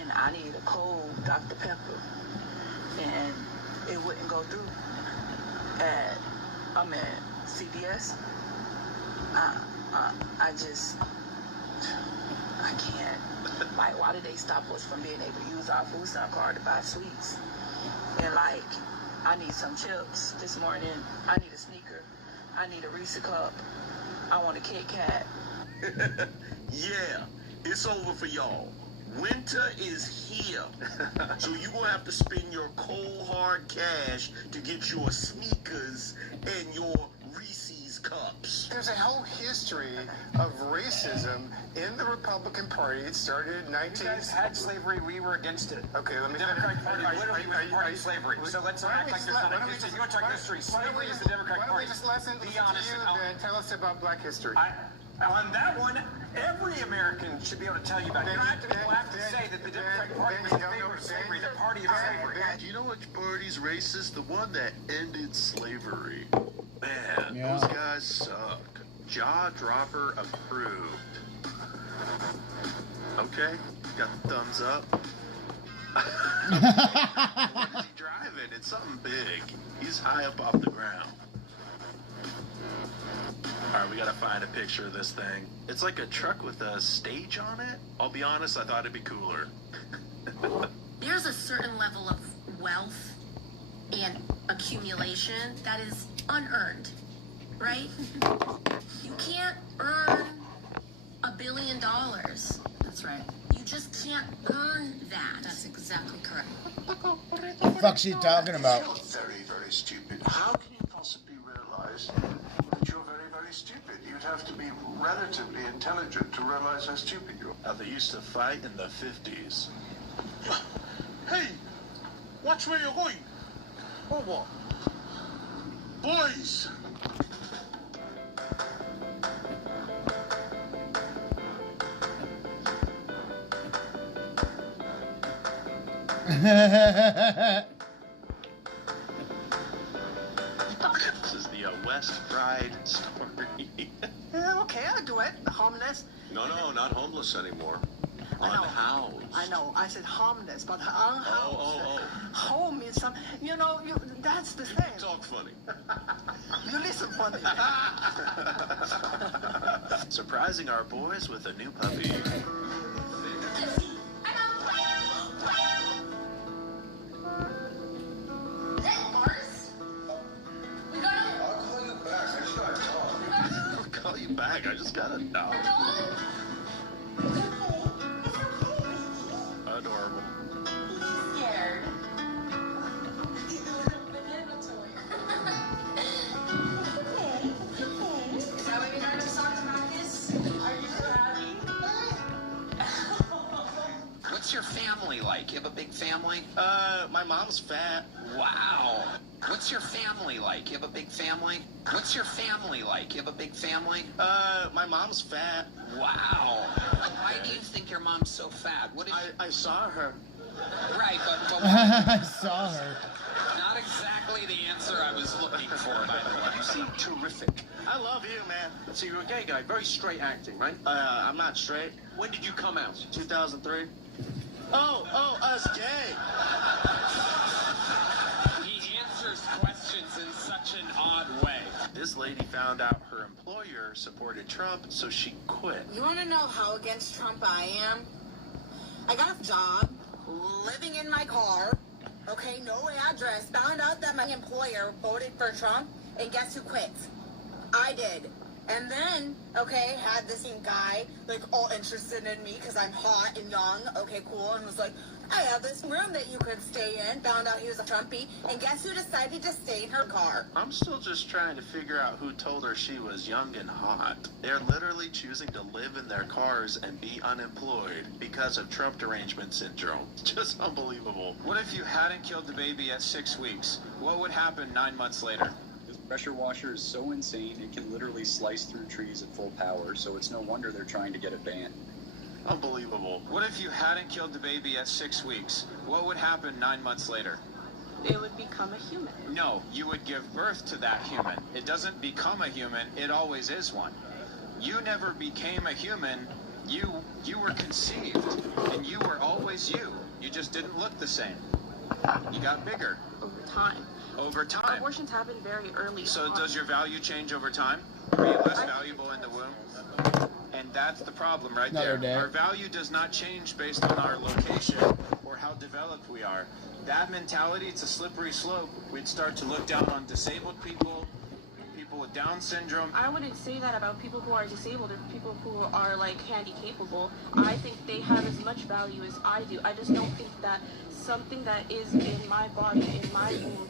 And I needed a cold Dr. Pepper. And it wouldn't go through. I'm at CVS. I can't. Like, why did they stop us from being able to use our food stamp card to buy sweets? And like, I need some chips this morning. I need a sneaker. I need a Reese cup. I want a Kit Kat. Yeah, it's over for y'all. Winter is here. So you're going to have to spend your cold, hard cash to get your sneakers and your Reese's cups. There's a whole history of racism in the Republican Party. It started in 19... You guys had slavery, we were against it. Okay, let me... The Democratic Party literally was part of slavery. So let's act like there's not a history. If you want to talk history, slavery is the Democratic Party. Why don't we just listen to you and tell us about black history? On that one, every American should be able to tell you about it. You don't have to be black to say that the Democratic Party was in favor of slavery, the party of slavery. Do you know which party's racist? The one that ended slavery. Man, Yeah. those guys suck. Jaw dropper approved. Okay, got the thumbs up. What is he driving? It's something big. He's high up off the ground. Alright, we gotta find a picture of this thing. It's like a truck with a stage on it. I'll be honest, I thought it'd be cooler. There's a certain level of wealth and accumulation that is unearned, right? You can't earn $1 billion. That's right. You just can't earn that. That's exactly correct. What the fuck's she talking about? You're very, very stupid. How can you possibly realize that you're very, very stupid? You'd have to be relatively intelligent to realize how stupid you are. They used to fight in the 50s. Hey, watch where you're going. Oh, what? Boys! This is the West Pride story. Yeah, okay, I'll do it. Homeless. No, not homeless anymore. I know. Unhoused. I know. I said homeless, but unhoused. Oh. Home is some. That's the thing. Talk funny. You listen funny. Surprising our boys with a new puppy. I'll call you back. I just got a dog. Adorable. Scared. Is that what you're going to talk about this? Are you happy? What's your family like? You have a big family? My mom's fat. Wow. What's your family like? You have a big family? What's your family like? You have a big family? My mom's fat. Wow. Why do you think your mom's so fat? What did I saw her. Right, but I saw her. Not exactly the answer I was looking for, by the way. You seem terrific. I love you, man. So you're a gay guy, very straight acting, right? I'm not straight. When did you come out? 2003. Oh, us gay. He answers questions in such an odd way. This lady found out her employer supported Trump, so she quit. You want to know how against Trump I am? I got a job, living in my car, okay, no address, found out that my employer voted for Trump, and guess who quit? I did. And then, okay, had this guy, like, all interested in me because I'm hot and young, okay, cool, and was like, I have this room that you could stay in, found out he was a Trumpy, and guess who decided to stay in her car? I'm still just trying to figure out who told her she was young and hot. They're literally choosing to live in their cars and be unemployed because of Trump derangement syndrome. It's just unbelievable. What if you hadn't killed the baby at 6 weeks? What would happen 9 months later? This pressure washer is so insane, it can literally slice through trees at full power, so it's no wonder they're trying to get it banned. Unbelievable. What if you hadn't killed the baby at 6 weeks? What would happen 9 months later? It would become a human. No, you would give birth to that human. It doesn't become a human, it always is one. You never became a human, you were conceived, and you were always you. You just didn't look the same. You got bigger. Over time. Over time. Abortions happen very early. So does your value change over time? Were you less valuable in the womb? And that's the problem right Another there. day. Our value does not change based on our location or how developed we are. That mentality, it's a slippery slope. We'd start to look down on disabled people, people with Down syndrome. I wouldn't say that about people who are disabled or people who are like handy capable. I think they have as much value as I do. I just don't think that something that is in my body, in my womb,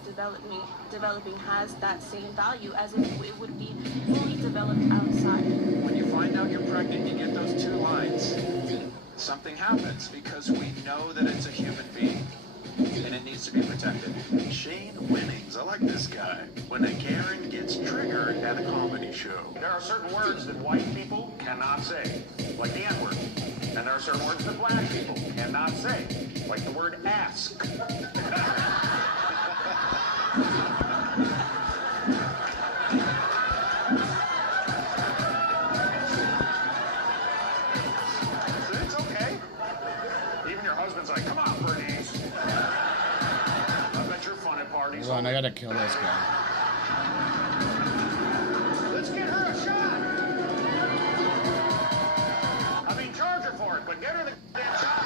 developing has that same value as if it would be fully developed outside. When you find out you're pregnant, you get those 2 lines. Something happens because we know that it's a human being and it needs to be protected. Shane Winnings, I like this guy. When a Karen gets triggered at a comedy show. There are certain words that white people cannot say, like the N-word. And there are certain words that black people cannot say, like the word ask. It's okay. Even your husband's like, come on, Bernice. I bet you're fun at parties. Hold on, I gotta kill this guy. Let's get her a shot. I mean, charge her for it, but get her the damn shot.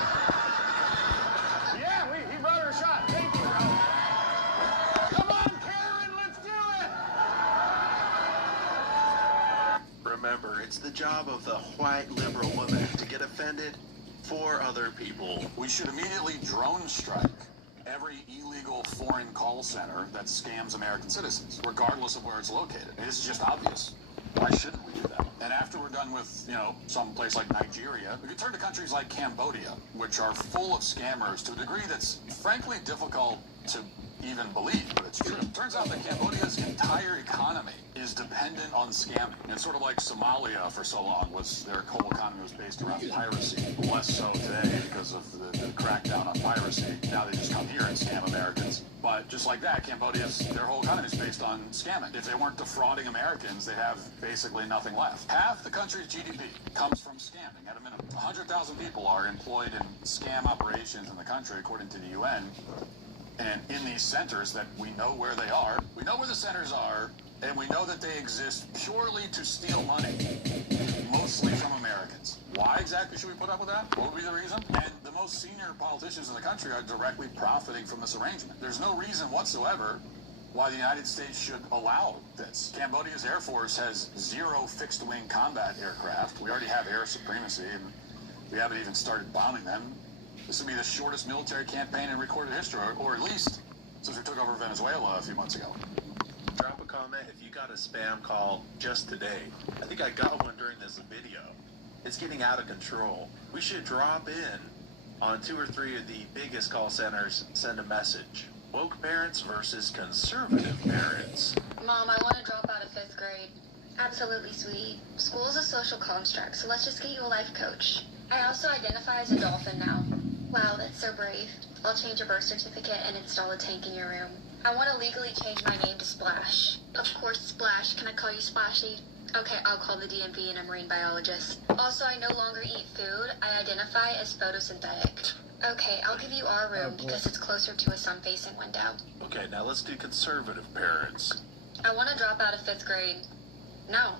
Yeah, he brought her a shot. Thank you, bro. remember, it's the job of the white liberal woman to get offended for other people. We should immediately drone strike every illegal foreign call center that scams American citizens, regardless of where it's located. It's just obvious. Why shouldn't we do that? And after we're done with, some place like Nigeria, we could turn to countries like Cambodia, which are full of scammers to a degree that's frankly difficult to even believe, but it's true. Turns out that Cambodia's entire economy is dependent on scamming. It's sort of like Somalia for so long their whole economy was based around piracy. Less so today because of the crackdown on piracy. Now they just come here and scam Americans. But just like that, their whole economy is based on scamming. If they weren't defrauding Americans, they'd have basically nothing left. Half the country's GDP comes from scamming at a minimum. 100,000 people are employed in scam operations in the country, according to the UN. And in these centers that we know where they are, we know where the centers are, and we know that they exist purely to steal money, mostly from Americans. Why exactly should we put up with that? What would be the reason? And the most senior politicians in the country are directly profiting from this arrangement. There's no reason whatsoever why the United States should allow this. Cambodia's Air Force has 0 fixed-wing combat aircraft. We already have air supremacy, and we haven't even started bombing them. This would be the shortest military campaign in recorded history, or at least since we took over Venezuela a few months ago. Drop a comment if you got a spam call just today. I think I got one during this video. It's getting out of control. We should drop in on 2 or 3 of the biggest call centers, send a message. Woke parents versus conservative parents. Mom, I want to drop out of 5th grade. Absolutely, sweetie. School is a social construct, so let's just get you a life coach. I also identify as a dolphin now. Wow, that's so brave. I'll change your birth certificate and install a tank in your room. I want to legally change my name to Splash. Of course, Splash. Can I call you Splashy? Okay, I'll call the DMV and a marine biologist. Also, I no longer eat food. I identify as photosynthetic. Okay, I'll give you our room because it's closer to a sun-facing window. Okay, now let's do conservative parents. I want to drop out of 5th grade. No.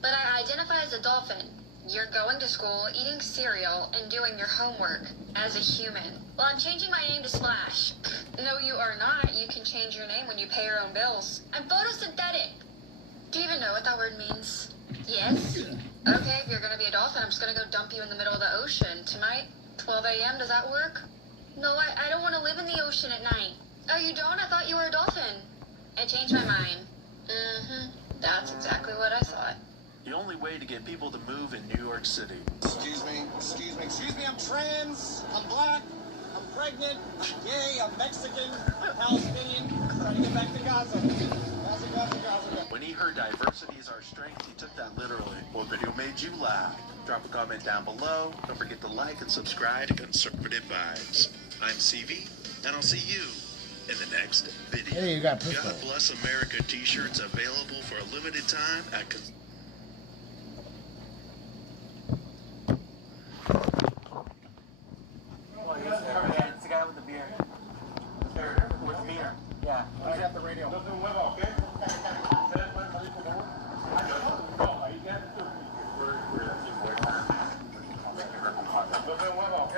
But I identify as a dolphin. You're going to school, eating cereal, and doing your homework as a human. Well, I'm changing my name to Splash. No, you are not. You can change your name when you pay your own bills. I'm photosynthetic. Do you even know what that word means? Yes? Okay, if you're going to be a dolphin, I'm just going to go dump you in the middle of the ocean. Tonight, 12 a.m., does that work? No, I don't want to live in the ocean at night. Oh, you don't? I thought you were a dolphin. I changed my mind. That's exactly what I thought. The only way to get people to move in New York City. Excuse me, I'm trans, I'm black, I'm pregnant, I'm gay, I'm Mexican, I'm Palestinian, trying to get back to Gaza. Gaza. When he heard diversity is our strength, he took that literally. What video made you laugh? Drop a comment down below. Don't forget to like and subscribe to Conservative Vibes. I'm CV, and I'll see you in the next video. Hey, you got pistol. God Bless America t-shirts available for a limited time at It's the guy with the beer. With the beer. Yeah. I got the radio. No se mueva, ¿ok? ¿Ustedes pueden salir, por favor? No, ahí quédate tú. No se mueva, ¿ok?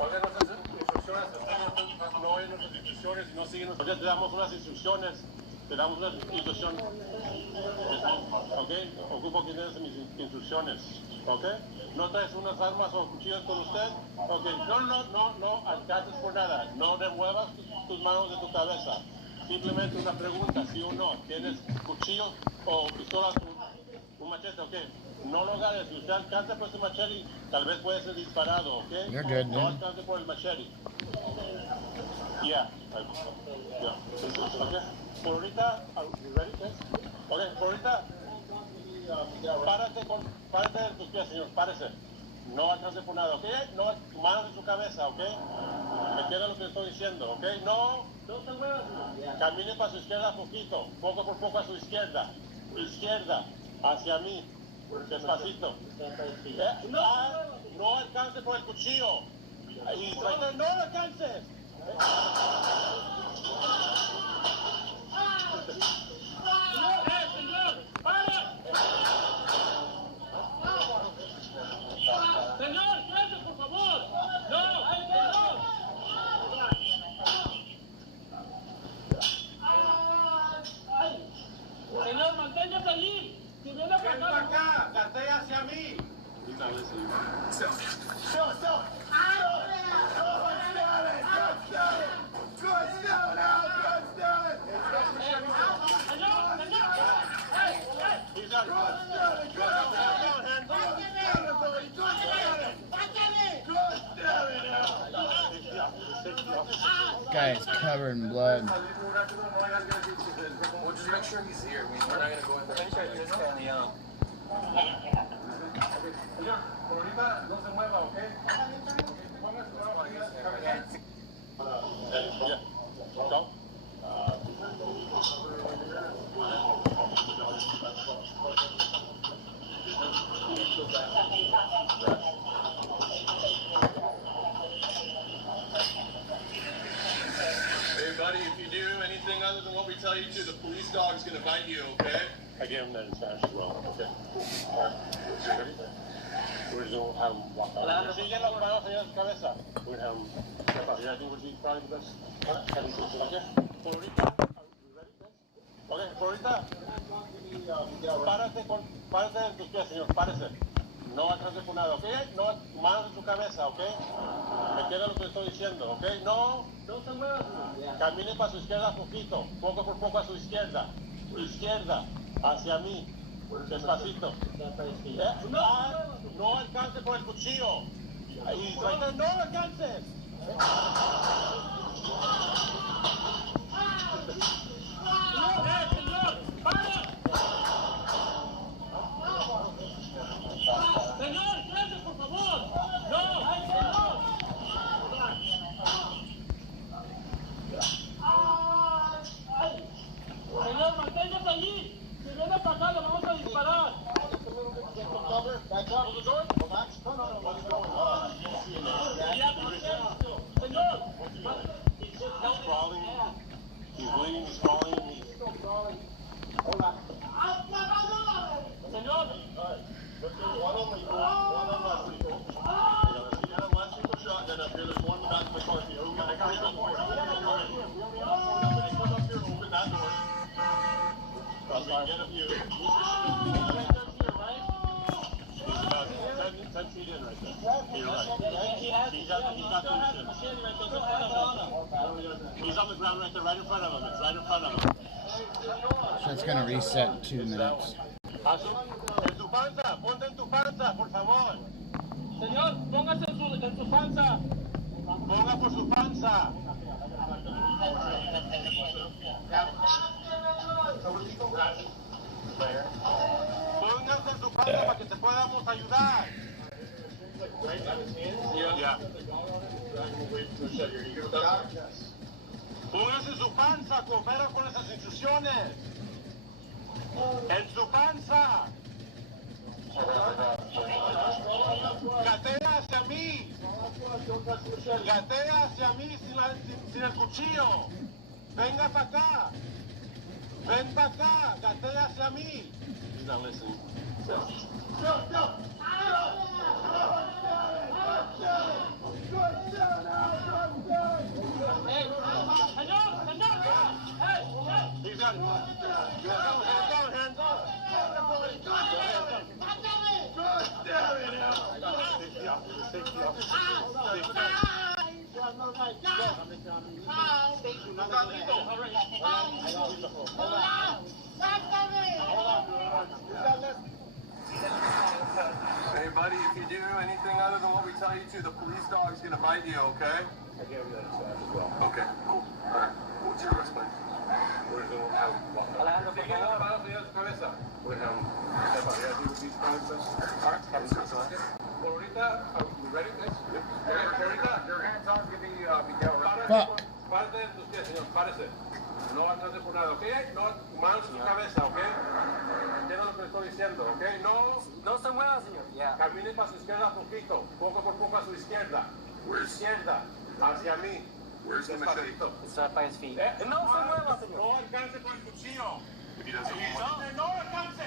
Oigan nuestras instrucciones, ustedes no oyen nuestras instrucciones y no siguen nuestras. Porque te damos unas instrucciones. Te damos una instrucción. ¿Ok? Ocupo que des mis instrucciones. ¿Ok? ¿No traes unas armas o cuchillos con usted? Ok. No alcances por nada. No remuevas tus manos de tu cabeza. Simplemente una pregunta, sí o no. ¿Tienes cuchillo o pistola? Un machete, ok. No lo agarres. Si usted alcanza por ese machete, tal vez puede ser disparado, ok. You're good, no man. alcance por el machete. Yeah. Okay. Por ahorita, you ready, guys? Okay, por ahorita, párate de tus pies, señor, párese. No alcance por nada, ¿ok? No, manos en su cabeza, ¿ok? ¿Me entiende lo que estoy diciendo, ok? No se muevas. Camine para su izquierda poquito, poco por poco a su izquierda. Izquierda, hacia mí, despacito. No alcance por el cuchillo. No lo alcances. Señor, quédate, por favor. Señor, manténgase allí. Ven para acá, gatea hacia mí. He's not listening. Still. Guy is covered in blood. We'll just make sure he's here. We're not gonna go in there. I think I just kind of young. Hey, buddy, if you do anything other than what we tell you to, the police dog's gonna bite you, okay? I gave him that in Spanish as well. Okay. Ready? We're just gonna have him walk out. Sigue las manos en la cabeza. We're gonna have him step out here. I think would be probably the best. Okay. Por ahorita. Okay, por ahorita. Párese en tus pies, señor. Párese. No atrás de tu nada, ¿ok? No, manos en tu cabeza, ¿ok? Me queda lo que estoy diciendo, ¿ok? No se mueva. Camine para su izquierda poquito, poco por poco a su izquierda. Izquierda, hacia mí. Despacito. No alcance por el cuchillo. Ahí, no alcances. Señor, para. Señor, gracias, por favor. No, señor. Señor, manténgase allí. Si viene para acá, le vamos a disparar. Señor. He's crawling. He's bleeding. He's crawling. Hola. Señor. One on left, people. You got a left people shotgun up here. There's one in the back of the car. You got to go for it. Somebody come up here, open that door. Get a view. Right there, right? He's about 10 feet in right there. You're right. He's on the ground right there, right in front of him. It's right in front of him. So it's gonna reset in 2 minutes. En tu panza, ponte en tu panza, por favor. Señor, póngase en su panza. Ponga por su panza. Póngase en su panza para que te podamos ayudar. Yeah. Póngase en su panza, coopera con esas instrucciones. En su panza. Gatea hacia mí. Gatea hacia mí sin el cuchillo. Venga para acá. Ven para acá. Gatea hacia mí. He's not listening. He's got it. Hands up. Hey, buddy, if you do anything other than what we tell you to, the police dog's gonna bite you, okay? I gave him that as well. Okay, cool. All right. What's your wrist, buddy? We're going to have him walk out. Sigue las manos en la cabeza. We're going to have him step out here. I think would be probably the best. All right, let's go. Por ahorita, are we ready, guys? Por ahorita, your hands aren't gonna be Miguel, right? Fuck. Párate en tus pies, señor, párese. No atrás de por nada, ¿ok? No, manos en su cabeza, ¿ok? Entiendo lo que estoy diciendo, ¿ok? No se mueva, señor. Camine para su izquierda poquito, poco por poco a su izquierda. Izquierda, hacia mí. Where's the machete? It's not by his feet. No se mueva, señor. No alcance con el cuchillo. If he doesn't want No alcance.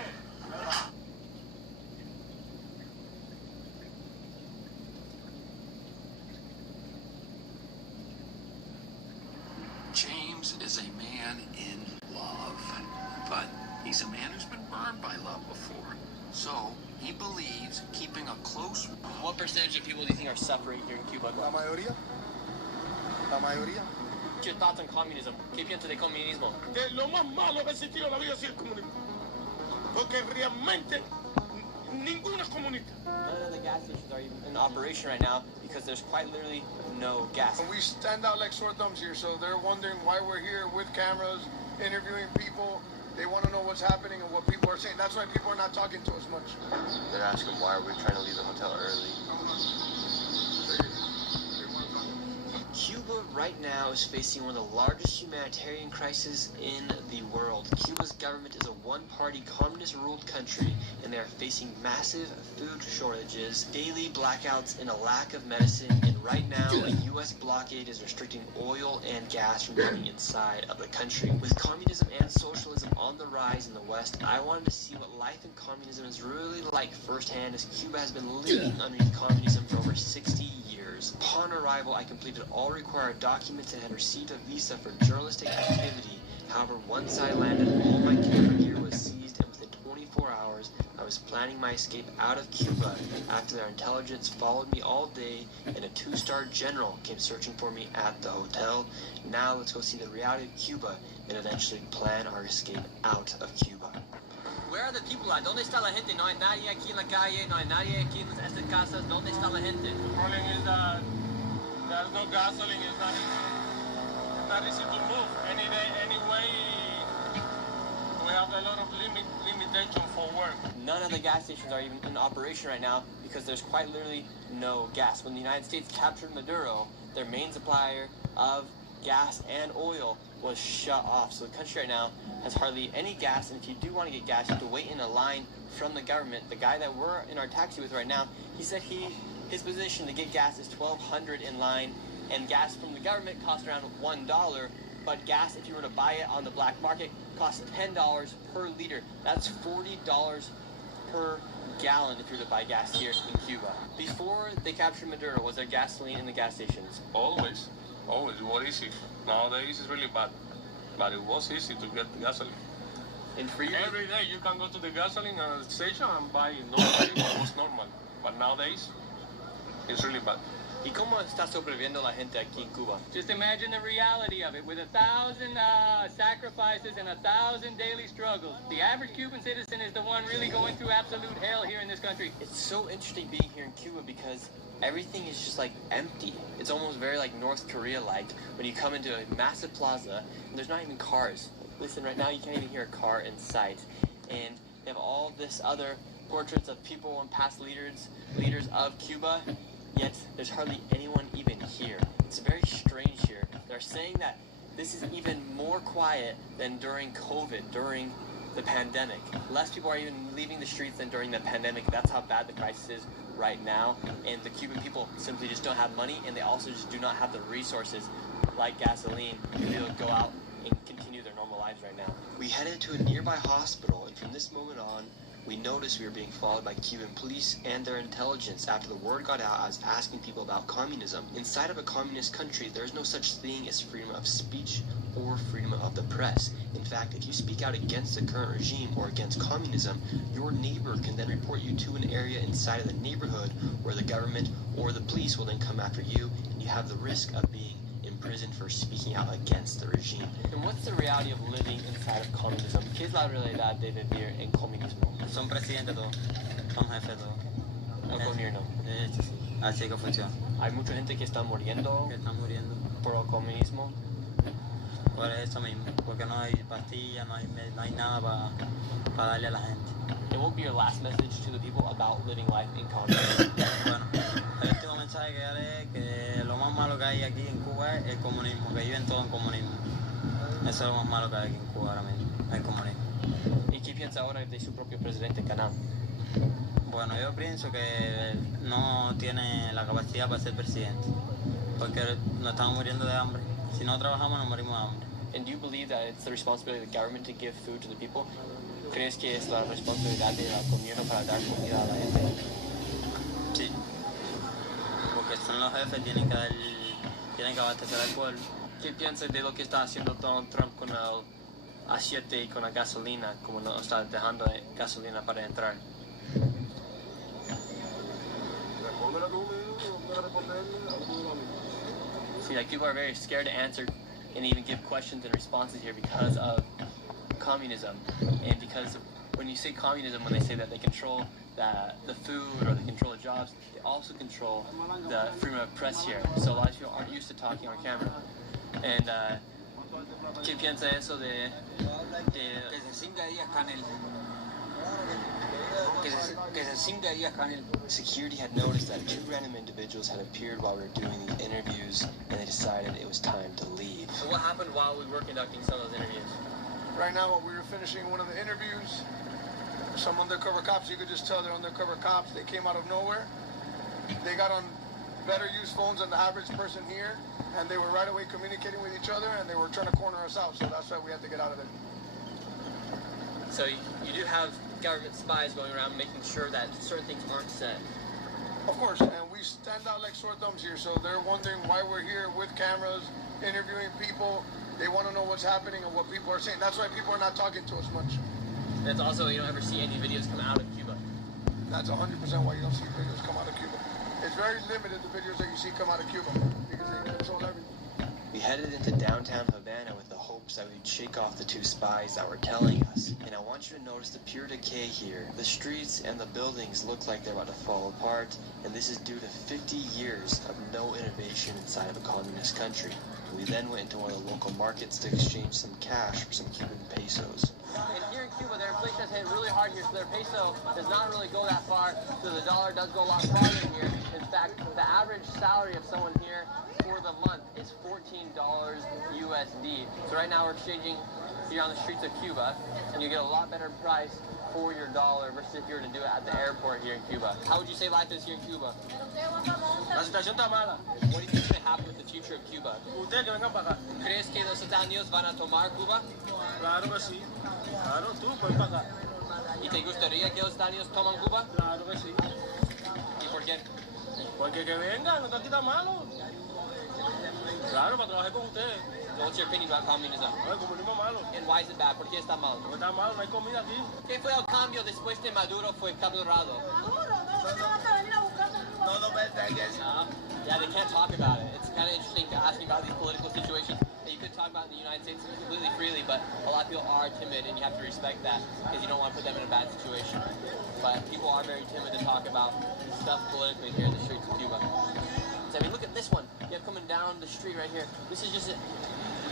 James is a man in love, but he's He's a man who's been burned by love before. So, he believes keeping a close... What percentage of people do you think are suffering here in Cuba? La mayoría. La mayoría. What's your thoughts on communism? ¿Qué piensas de comunismo? Que lo más malo que ha existido en la vida es el comunismo. Porque realmente ninguno es comunista. None of the gas stations are even in operation right now because there's quite literally no gas. We stand out like sore thumbs here, so they're wondering why we're here with cameras, interviewing people. They want to know what's happening and what people are saying. That's why people are not talking to us much. They're asking why are we trying to leave the hotel early. Cuba right now is facing one of the largest humanitarian crises in the world. Cuba's government is a one-party communist-ruled country, and they are facing massive food shortages, daily blackouts, and a lack of medicine. And right now, a U.S. blockade is restricting oil and gas from coming inside of the country. With communism and socialism on the rise in the West, I wanted to see what life in communism is really like firsthand, as Cuba has been living underneath communism for over 60 years. Upon arrival, I completed all required documents and had received a visa for journalistic activity. However, once I landed, all my camera gear was seized, and within 24 hours, I was planning my escape out of Cuba after their intelligence followed me all day, and a 2-star general came searching for me at the hotel. Now let's go see the reality of Cuba and eventually plan our escape out of Cuba. Where are the people at? ¿Dónde está la gente? No hay nadie aquí en la calle, no hay nadie aquí en estas casas. ¿Dónde está la gente? The problem is that there's no gasoline. It's not easy to move. Anyway, we have a lot of limitation for work. None of the gas stations are even in operation right now because there's quite literally no gas. When the United States captured Maduro, their main supplier of gas and oil was shut off. So the country right now has hardly any gas, and if you do want to get gas, you have to wait in a line from the government. The guy that we're in our taxi with right now, he said his position to get gas is $1,200 in line, and gas from the government costs around $1, but gas, if you were to buy it on the black market, costs $10 per liter. That's $40 per gallon if you were to buy gas here in Cuba. Before they captured Maduro, was there gasoline in the gas stations? Always. It was easy. Nowadays it's really bad. But it was easy to get the gasoline. And for you? Every day you can go to the gasoline station and buy normally what was normal. But nowadays, it's really bad. ¿Y cómo está sobreviviendo la gente aquí en Cuba? Just imagine the reality of it, with 1,000 sacrifices and 1,000 daily struggles. The average Cuban citizen is the one really going through absolute hell here in this country. It's so interesting being here in Cuba because everything is just like empty. It's almost very like North Korea-like when you come into a massive plaza and there's not even cars. Listen, right now you can't even hear a car in sight. And they have all this other portraits of people and past leaders of Cuba, yet there's hardly anyone even here. It's very strange here. They're saying that this is even more quiet than during COVID, during the pandemic. Less people are even leaving the streets than during the pandemic. That's how bad the crisis is right now. And the Cuban people simply just don't have money, and they also just do not have the resources like gasoline to be able to go out and continue their normal lives right now. We headed to a nearby hospital, and from this moment on, we noticed we were being followed by Cuban police and their intelligence. After the word got out, I was asking people about communism. Inside of a communist country, there's no such thing as freedom of speech or freedom of the press. In fact, if you speak out against the current regime or against communism, your neighbor can then report you to an area inside of the neighborhood where the government or the police will then come after you, and you have the risk of being imprisoned for speaking out against the regime. And what's the reality of living inside of communism? ¿Qué es la realidad de vivir en comunismo? Son presidente todos, son jefe todos. El gobierno. De hecho, sí. Así que funciona. Hay mucha gente que está muriendo. Que están muriendo. Por el comunismo. Por eso mismo, porque no hay pastillas, no hay nada para darle a la gente. It won't be your last message to the people about living life in communism. Bueno, el último mensaje que daré es que lo más malo que hay aquí en Cuba es el comunismo, que viven todos en comunismo. Eso es lo más malo que hay aquí en Cuba ahora mismo, el comunismo. ¿Y qué piensa ahora de su propio presidente, Canal? Bueno, yo pienso que no tiene la capacidad para ser presidente, porque nos estamos muriendo de hambre. Si no trabajamos, nos morimos de hambre. And do you believe that it's the responsibility of the government to give food to the people? ¿Crees que es la responsabilidad del gobierno para dar comida a la gente? Sí, porque son los jefes, tienen que abastecer al pueblo. ¿Qué piensas de lo que está haciendo Donald Trump con el a 7 y con la gasolina, como no está dejando gasolina para entrar. See, like people are very scared to answer and even give questions and responses here because of communism, and because when you say communism, when they say that they control the food or they control the jobs, they also control the freedom of press here. So a lot of people aren't used to talking on camera. And ¿qué piensa eso de que se singa ahí acá en el que se singa ahí acá en el Security had noticed that 2 random individuals had appeared while we were doing these interviews, and they decided it was time to leave. So what happened while we were conducting some of those interviews? Right now, we were finishing one of the interviews. Some undercover cops, you could just tell they're undercover cops. They came out of nowhere. They got on better used phones than the average person here, and they were right away communicating with each other, and they were trying to corner us out, so that's why we had to get out of there. So you do have government spies going around making sure that certain things aren't said. Of course, and we stand out like sore thumbs here, so they're wondering why we're here with cameras, interviewing people. They want to know what's happening and what people are saying. That's why people are not talking to us much. And it's also, you don't ever see any videos come out of Cuba. That's 100% why you don't see videos come out of Cuba. It's very limited, the videos that you see come out of Cuba, because they control everything. We headed into downtown Havana with the hopes that we'd shake off the 2 spies that were telling us. And I want you to notice the pure decay here. The streets and the buildings look like they're about to fall apart, and this is due to 50 years of no innovation inside of a communist country. We then went into one of the local markets to exchange some cash for some Cuban pesos. And here in Cuba, their inflation has hit really hard here, so their peso does not really go that far, so the dollar does go a lot farther here. In fact, the average salary of someone here for the month is $14 USD. So right now we're exchanging here on the streets of Cuba, and you get a lot better price for your dollar versus if you were to do it at the airport here in Cuba. How would you say life is here in Cuba? La situación está mala. What do you think is going to happen with the future of Cuba? Ustedes que vengan para acá. ¿Crees que los Estados Unidos van a tomar Cuba? Claro que sí. Claro, tú puedes para acá. ¿Y te gustaría que los Estados Unidos toman Cuba? Claro que sí. ¿Y por qué? Porque que vengan, no está aquí tan malo. Claro, para trabajar con ustedes. What's your opinion about communism? El comunismo malo. And why is it bad? ¿Por qué está mal? Porque está malo, no hay comida aquí. ¿Qué fue el cambio después de Maduro fue capturado? Yeah, they can't talk about it. It's kind of interesting to ask me about these political situations that you could talk about in the United States completely freely, but a lot of people are timid, and you have to respect that because you don't want to put them in a bad situation. But people are very timid to talk about stuff politically here in the streets of Cuba. So, I mean, look at this one. You have coming down the street right here. This is just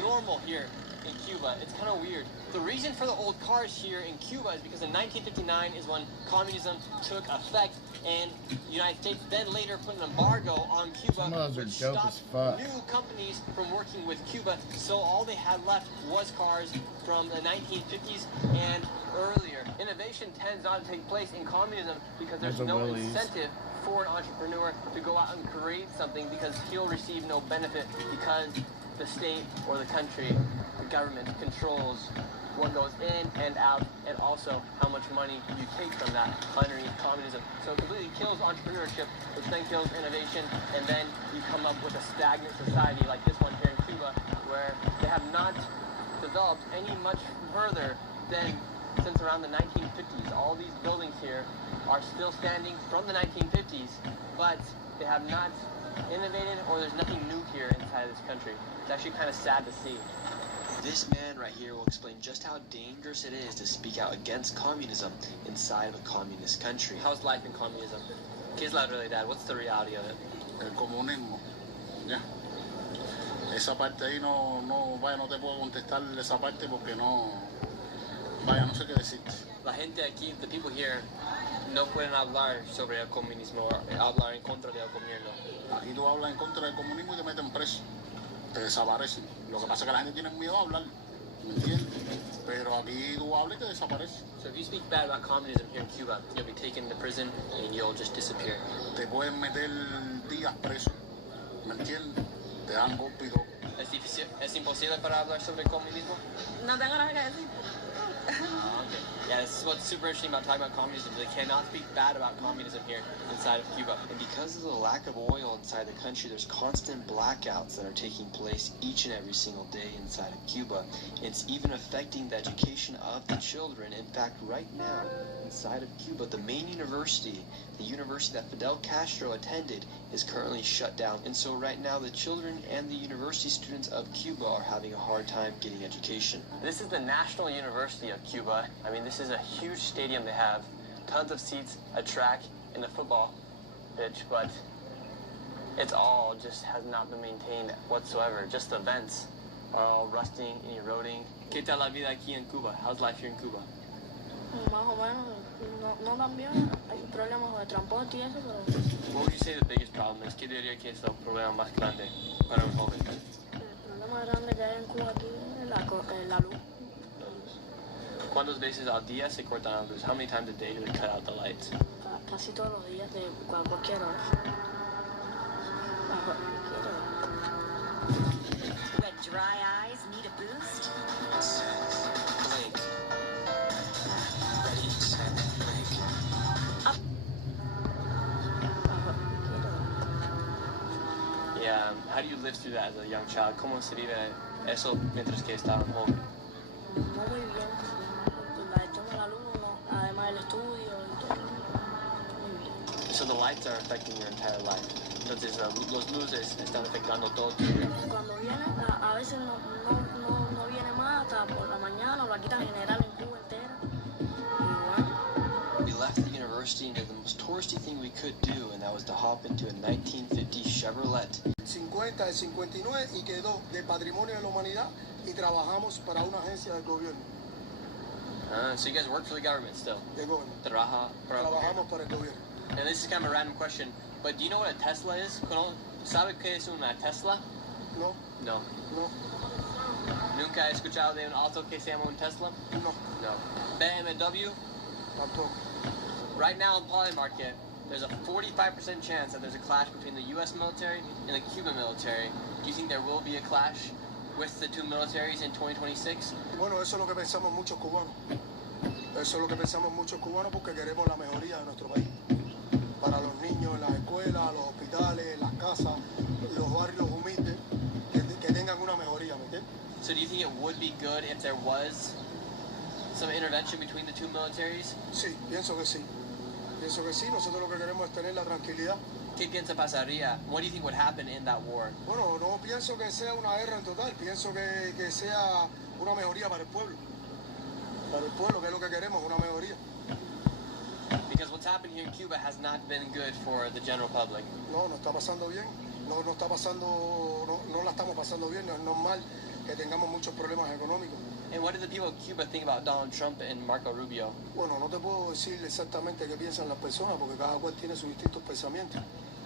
normal here in Cuba. It's kind of weird. The reason for the old cars here in Cuba is because in 1959 is when communism took effect, and the United States then later put an embargo on Cuba, which stopped new companies from working with Cuba. So all they had left was cars from the 1950s and earlier. Innovation tends not to take place in communism because there's no incentive for an entrepreneur to go out and create something, because he'll receive no benefit because the state or the country, the government, controls what goes in and out, and also how much money you take from that underneath communism. So it completely kills entrepreneurship, which then kills innovation, and then you come up with a stagnant society like this one here in Cuba, where they have not developed any much further than since around the 1950s. All these buildings here are still standing from the 1950s, but they have not innovated, or there's nothing new here inside of this country. It's actually kind of sad to see. This man right here will explain just how dangerous it is to speak out against communism inside of a communist country. How's life in communism? ¿Qué es la realidad? What's the reality of it? El comunismo. Ya. Esa parte ahí no te puedo contestar esa parte porque no sé qué decirte. La gente aquí, the people here, no pueden hablar sobre el comunismo, hablar en contra del gobierno. Aquí tú hablas en contra del comunismo y te meten preso. Te desaparecen. Lo que pasa es que la gente tiene miedo a hablar, ¿me entiendes? Pero aquí tú hablas y te desapareces. So if you speak bad about communism here in Cuba, you'll be taken to prison and you'll just disappear. Te pueden meter días preso, ¿me entiendes? Te dan golpe y todo. ¿Es imposible para hablar sobre comunismo? No tengo nada que decir. Okay. Yeah, this is what's super interesting about talking about communism. They cannot speak bad about communism here inside of Cuba. And because of the lack of oil inside the country, there's constant blackouts that are taking place each and every single day inside of Cuba. It's even affecting the education of the children. In fact, right now, inside of Cuba, the main university, the university that Fidel Castro attended, is currently shut down. And so right now, the children and the university students of Cuba are having a hard time getting education. This is the National University of Cuba. I mean, this is a huge stadium they have, tons of seats, a track, and a football pitch, but it's all just has not been maintained whatsoever. Just the vents are all rusting and eroding. ¿Qué tal la vida aquí en Cuba? How's life here in Cuba? Más o menos, no tan bien. Hay problemas de transporte y eso, pero... What would you say the biggest problem is? ¿Qué diría que es el problema más grande para un joven? El problema grande que hay en Cuba aquí es la luz. ¿Cuántas veces al día se cortan la luz? How many times a day do they cut out the lights? Casi todos los días, de cualquier hora. Red dry eyes need a boost? Blink. Ready, set, blink. Yeah, how do you live through that as a young child? ¿Cómo se vive eso mientras que estaba joven? No muy bien. La gestión de la luz, no, además del estudio y todo. Muy bien. So the lights are affecting your entire life. Entonces los luces están afectando todo tu vida. Cuando viene, a veces no viene más hasta por la mañana, o la quitan general en Cuba entera. We left the university and did the most touristy thing we could do, and that was to hop into a 1950 Chevrolet. 50 del 59 y quedó de patrimonio de la humanidad y trabajamos para una agencia del gobierno. So you guys work for the government still? De gobierno. Trabajamos para el gobierno. And this is kind of a random question, but do you know what a Tesla is? ¿Sabe qué es una Tesla? No. No. No. ¿Nunca he escuchado de un auto que se llama un Tesla? No. No. BMW? Tampoco. Right now in Poly Market, there's a 45% chance that there's a clash between the U.S. military and the Cuban military. Do you think there will be a clash with the two militaries in 2026? Bueno, eso es lo que pensamos muchos cubanos. Eso es lo que pensamos muchos cubanos porque queremos la mejoría de nuestro país. Para los niños en las escuelas, los hospitales, las casas, los barrios humildes, que tengan una mejoría, ¿me entiendes? So do you think it would be good if there was some intervention between the two militaries? Sí, pienso que sí. Pienso que sí. Nosotros lo que queremos es tener la tranquilidad. ¿Qué piensa pasaría? What do you think would happen in that war? Bueno, no pienso que sea una guerra en total. Pienso que sea una mejoría para el pueblo. Para el pueblo, que es lo que queremos, una mejoría. Because what's happened here in Cuba has not been good for the general public. No está pasando bien. No está pasando, no la estamos pasando bien. No es normal que tengamos muchos problemas económicos. And what do the people of Cuba think about Donald Trump and Marco Rubio? Bueno, no te puedo decir exactamente qué piensan las personas porque cada cual tiene sus distintos pensamientos.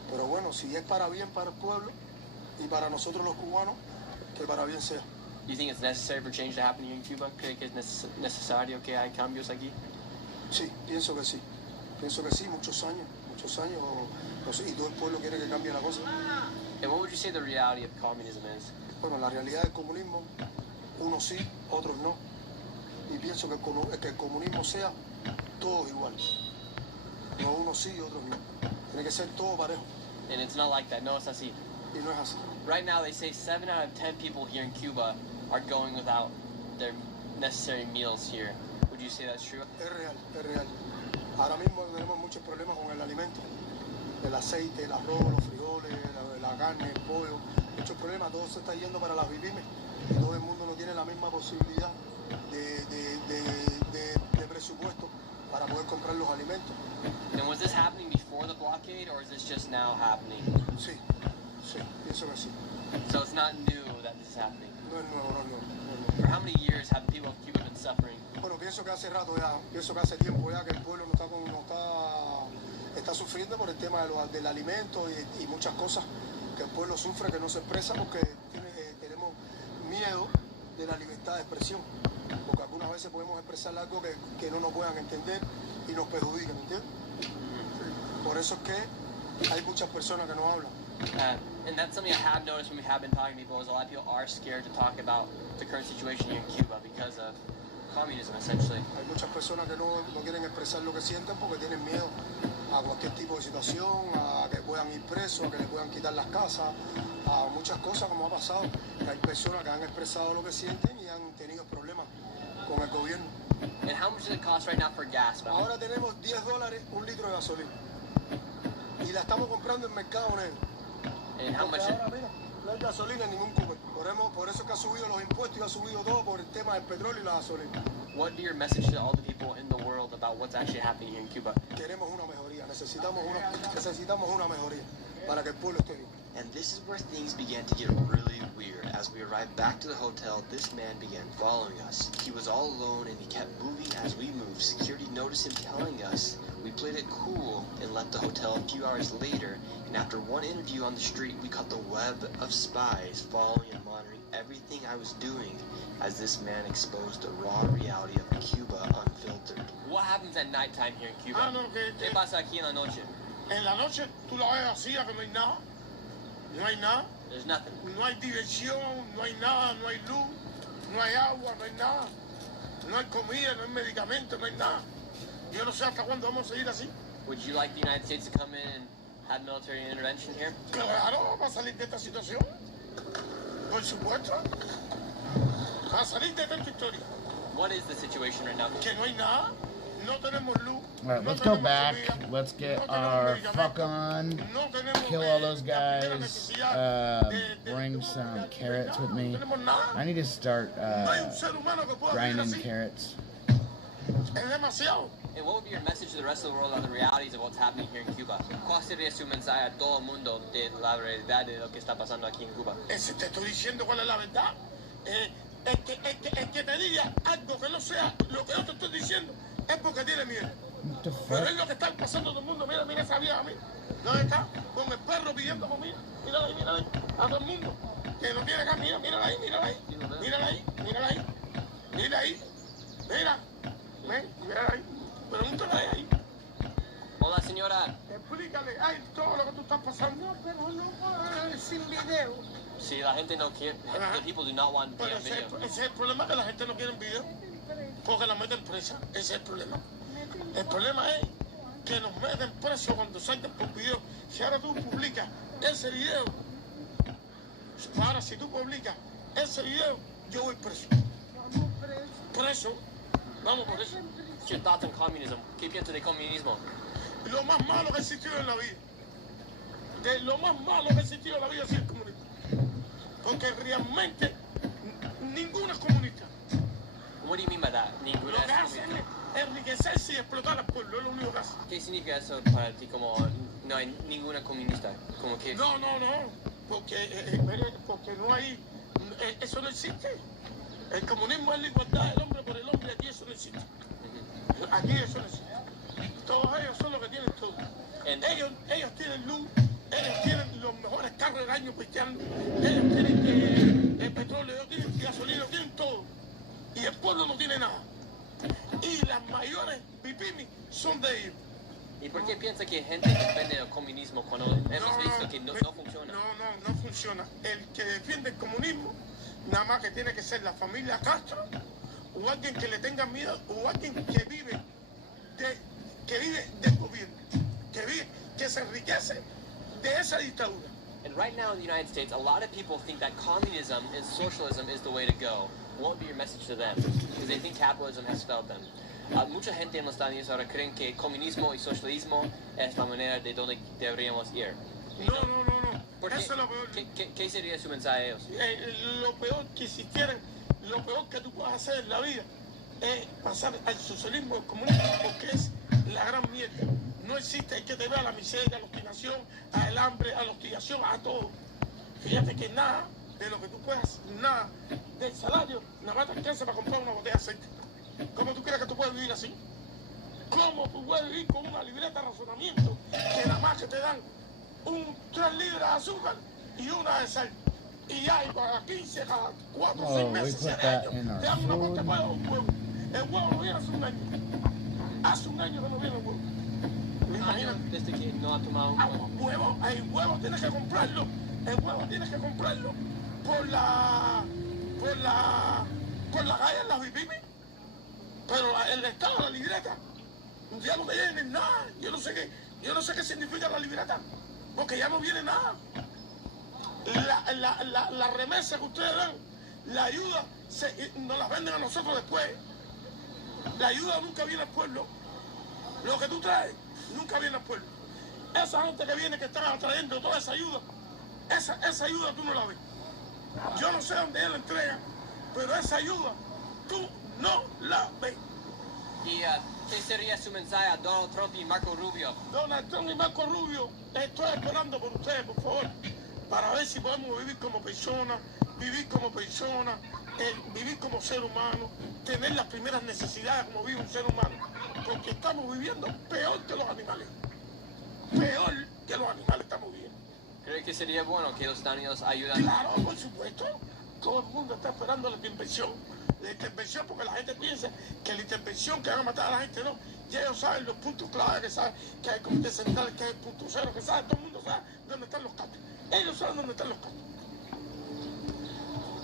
Pero bueno, si es para bien para el pueblo y para nosotros los cubanos, que para bien sea. Do you think it's necessary for change to happen here in Cuba? ¿Cree que es necesario que hay cambios aquí? Sí, pienso que sí. Pienso que sí, muchos años, no sé, y todo el pueblo quiere que cambie la cosa. And what would you say the reality of communism is? Bueno, la realidad del comunismo, unos sí, otros no. Y pienso que el comunismo sea todos iguales. No unos sí y otros no. Tiene que ser todo parejo. And it's not like that. No, es así. Y no es así. Right now, they say 7 out of 10 people here in Cuba are going without their necessary meals here. Would you say that's true? Es real, es real. Ahora mismo tenemos muchos problemas con el alimento. El aceite, el arroz, los frijoles, la carne, el pollo. Muchos problemas. Todo se está yendo para las viviendas. Y todo el mundo no tiene la misma posibilidad de presupuesto para poder comprar los alimentos. And was this happening before the blockade, or is this just now happening? Sí, pienso que sí. So it's not new that this is happening? No es nuevo, no es nuevo. For how many years have the people of Cuba been suffering? Bueno, pienso que hace rato ya, pienso que hace tiempo ya que el pueblo está sufriendo por el tema del alimento y muchas cosas que el pueblo sufre, que no se expresa porque tenemos miedo de la libertad de expresión. Porque algunas veces podemos expresar algo que no nos puedan entender y nos perjudican, ¿entiendes? Por eso es que hay muchas personas que no hablan. And that's something I have noticed when we have been talking to people is a lot of people are scared to talk about the current situation here in Cuba because of communism, essentially. Hay muchas personas que no quieren expresar lo que sienten porque tienen miedo a cualquier tipo de situación, a que puedan ir presos, a que les puedan quitar las casas, a muchas cosas como ha pasado. Que hay personas que han expresado lo que sienten y han tenido problemas con el gobierno. And how much does it cost right now for gas? Ahora tenemos $10 un litro de gasolina y la estamos comprando en mercado negro. And how much? Ahora, mira, no hay gasolina en ningún cubo. Por eso que ha subido los impuestos y ha subido todo por el tema del petróleo y la gasolina. What be your message to all the people in the world about what's actually happening here in Cuba? Queremos una mejoría, necesitamos una mejoría para que el pueblo esté bien. And this is where things began to get really weird. As we arrived back to the hotel, this man began following us. He was all alone and he kept moving as we moved. Security noticed him telling us. We played it cool and left the hotel a few hours later, and after one interview on the street, we caught the web of spies following and monitoring everything I was doing as this man exposed the raw reality of Cuba unfiltered. What happens at nighttime here in Cuba? ¿Qué pasa aquí en la noche? En la noche tú la ves vacía, que no hay nada. No hay nada. There's nothing. No hay diversión, no hay nada, no hay luz, no hay agua, no hay nada. No hay comida, no hay medicamentos, no hay nada. Yo no sé hasta cuándo vamos a seguir así. Would you like the United States to come in and have military intervention here? Claro, va a salir de esta situación. Por supuesto. Va a salir de esta historia. What is the situation right now? Que no hay nada. No tenemos luz. Alright, let's go back. Let's get our fuck on. Kill all those guys. Bring some carrots with me. I need to start grinding carrots. And what would be your message to the rest of the world on the realities of what's happening here in Cuba? ¿Cuál sería su mensaje a todo el mundo de la realidad de lo que está pasando aquí en Cuba? Te estoy diciendo cuál es la verdad. El que te diga algo que no sea lo que yo te estoy diciendo es porque tiene miedo. Pero es lo que está pasando todo el mundo. Mira esa vieja, mira. ¿Dónde está? Con el perro pidiendo comida. Mírala ahí. A todo el mundo. Que no tiene acá. Mírala ahí. Mira ahí. Mira ahí. Pregúntale ahí. Hola, señora. Explícale todo lo que tú estás pasando. No, pero no sin video. Sí, la gente no quiere. The people do not want video. Ese es el problema, que la gente no quiere video. Porque la meten presa. Ese es el problema. El problema es que nos meten preso cuando salgan por video. Si ahora tú publicas ese video, si tú publicas ese video, yo voy preso. Preso. Vamos por eso. What's your thoughts on communism? ¿Qué piensas de comunismo? Lo más malo que ha existido en la vida. De lo más malo que ha existido en la vida es el comunismo. Porque realmente ninguno es comunista. What do you mean by that? Ninguna Lo que hacen es enriquecerse y explotar al pueblo, es lo único que hacen. ¿Qué significa eso para ti? Como no hay ninguna comunista. Como que... No. Porque no hay... Eso no existe. El comunismo es la igualdad del hombre por el hombre. Aquí eso no existe. Aquí eso no existe. Todos ellos son los que tienen todo. Ellos tienen luz. Ellos tienen los mejores carros del año cristiano. Ellos tienen el petróleo, ellos tienen gasolina, tienen todo. Y el pueblo no tiene nada. Y las mayores pipimis son de ellos. ¿Y por qué piensa que gente depende del comunismo cuando hemos visto que no funciona? No funciona. El que defiende el comunismo, nada más que tiene que ser la familia Castro, o alguien que le tenga miedo, o alguien que vive del gobierno, que se enriquece de esa dictadura. And right now in the United States, a lot of people think that communism and socialism is the way to go. What would be your message to them? Because they think capitalism has failed them. Mucha gente en los Estados Unidos ahora creen que comunismo y socialismo es la manera de donde deberíamos ir. No. Eso es lo peor. ¿Qué sería su mensaje a ellos? Lo peor que existieran, lo peor que tú puedas hacer en la vida es pasar al socialismo, al comunismo, porque es la gran mierda. No existe el que te vea la miseria, a la obstinación, al hambre, a la hostigación, a todo. Fíjate que nada de lo que tú puedas, nada del salario, nada más te alcanza para comprar una botella de aceite. ¿Cómo tú crees que tú puedes vivir así? ¿Cómo tú puedes vivir con una libreta de razonamiento que nada más que te dan 3 libras de azúcar y una de sal? Y ya, y para 15, cada 4 o 6 meses, 7 años, te dan una botella de huevo. El huevo no viene hace un año. Hace un año que no viene el huevo. Imagínate. Desde que no ha tomado un huevo. El huevo tienes que comprarlo. El huevo tienes que comprarlo por la calle en las Bipimis. Pero el estado, la libreta, ya no viene nada. Yo no sé qué significa la libreta, porque ya no viene nada. La remesa que ustedes dan, la ayuda, nos la venden a nosotros después. La ayuda nunca viene al pueblo. Lo que tú traes nunca viene al pueblo. Esa gente que viene, que están trayendo toda esa ayuda, esa ayuda tú no la ves. Yo no sé dónde él la entrega, pero esa ayuda tú no la ves. ¿Y qué sería su mensaje a Donald Trump y Marco Rubio? Donald Trump y Marco Rubio, estoy esperando por ustedes, por favor, para ver si podemos vivir como personas, vivir como ser humano, tener las primeras necesidades como vive un ser humano, porque estamos viviendo peor que los animales. Peor que los animales estamos viviendo. ¿Cree que sería bueno que los Estados Unidos ayudan? Claro, por supuesto. Todo el mundo está esperando la intervención. La intervención, porque la gente piensa que la intervención que van a matar a la gente, no. Ya ellos saben los puntos claves, que saben que hay comité central, que hay el punto cero, que saben, todo el mundo sabe dónde están los campos. Ellos saben dónde están los campos.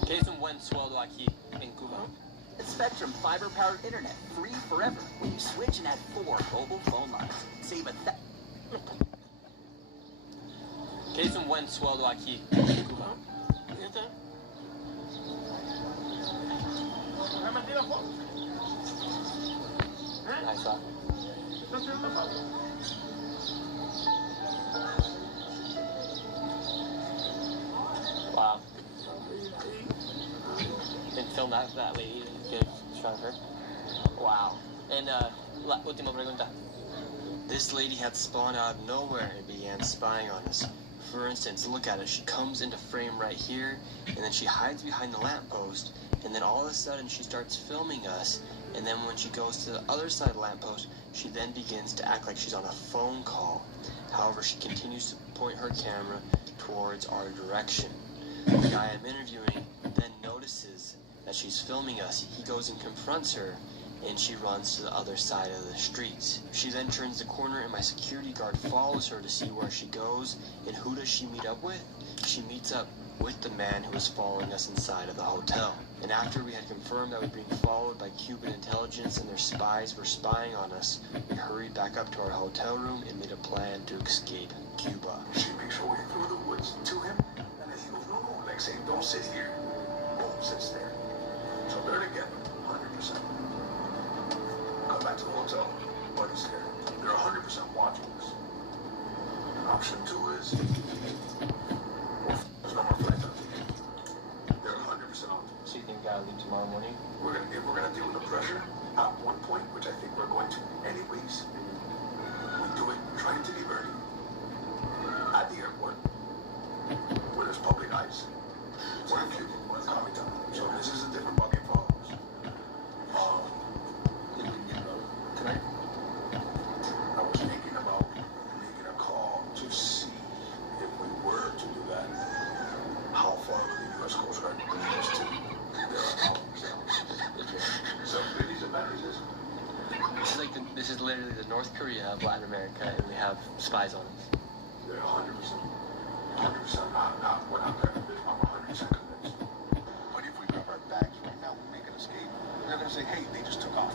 ¿Qué es un buen sueldo aquí en Cuba? Spectrum fiber-powered internet, free forever when you switch and add 4 mobile phone lines. Save ¿Qué es un buen sueldo aquí en Cuba? Ahí está. Wow. And film that lady give shot her. Wow. And la última pregunta. This lady had spawned out of nowhere and began spying on us. For instance, look at it. She comes into frame right here, and then she hides behind the lamppost, and then all of a sudden she starts filming us, and then when she goes to the other side of the lamppost, she then begins to act like she's on a phone call. However, she continues to point her camera towards our direction. The guy I'm interviewing then notices that she's filming us. He goes and confronts her, and she runs to the other side of the street. She then turns the corner, and my security guard follows her to see where she goes. And who does she meet up with? She meets up with the man who was following us inside of the hotel. And after we had confirmed that we were being followed by Cuban intelligence and their spies were spying on us, we hurried back up to our hotel room and made a plan to escape Cuba. She makes her way through the woods to him, and then he goes, no, Alexei, don't sit here. Boom, sits there. So they're together, 100%. Come back to the hotel, buddy's there. They're 100% watching us. Option 2 is, there's no more flights out there. They're 100% on. So you think we gotta leave tomorrow morning? We're gonna deal with the pressure at one point, which I think we're going to anyways. We do it trying to be early at the airport where there's public eyes. We're in Cuba, we're in Comitown. So this is a different ballgame for all of us. Tonight, I was thinking about making a call to see if we were to do that, how far would the U.S. Coast Guard bring us to? So maybe the batteries is. This is literally the North Korea of Latin America, and we have spies on us. They're 100%. 100%. We're not there. I'm 100% convinced. But if we grab our bags right now, we make an escape. They're gonna say, hey, they just took off.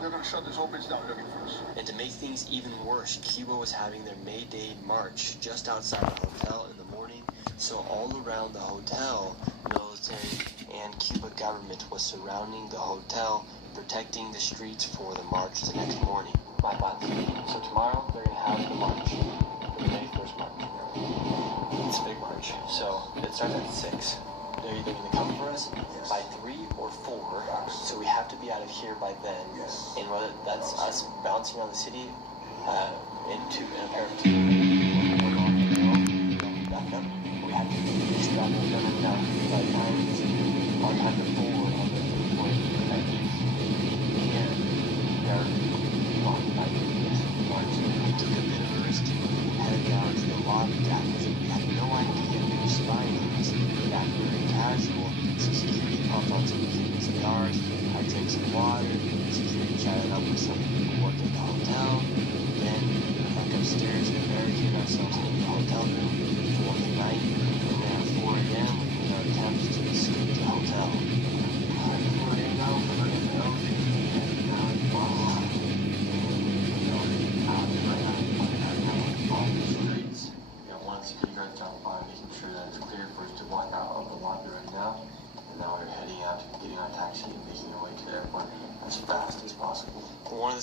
They're gonna shut this whole bitch down looking for us. And to make things even worse, Cuba was having their May Day march just outside the hotel in the morning. So all around the hotel, military and Cuba government was surrounding the hotel, protecting the streets for the march the next morning. My thoughts. So tomorrow they're gonna have the march, the May 1st march. It's a big march. So it starts at 6. They're either gonna come for us by 3 or 4. So we have to be out of here by then. And whether that's us bouncing around the city into a pair of 2 back up, we have to be strapped together now by times on time to 4 on the 3-point connecting. And they're walking by this march. We took a bit of a risk headed down to the lobby deck because we had no idea they were spying on us. We acted very casual, so security pumped on some Cuban cigars. I drank some water. Security chatted up with some people who worked at the hotel. Then we went upstairs and barricaded ourselves in the hotel room for the night. And then at 4 a.m. we made our attempts to escape the hotel.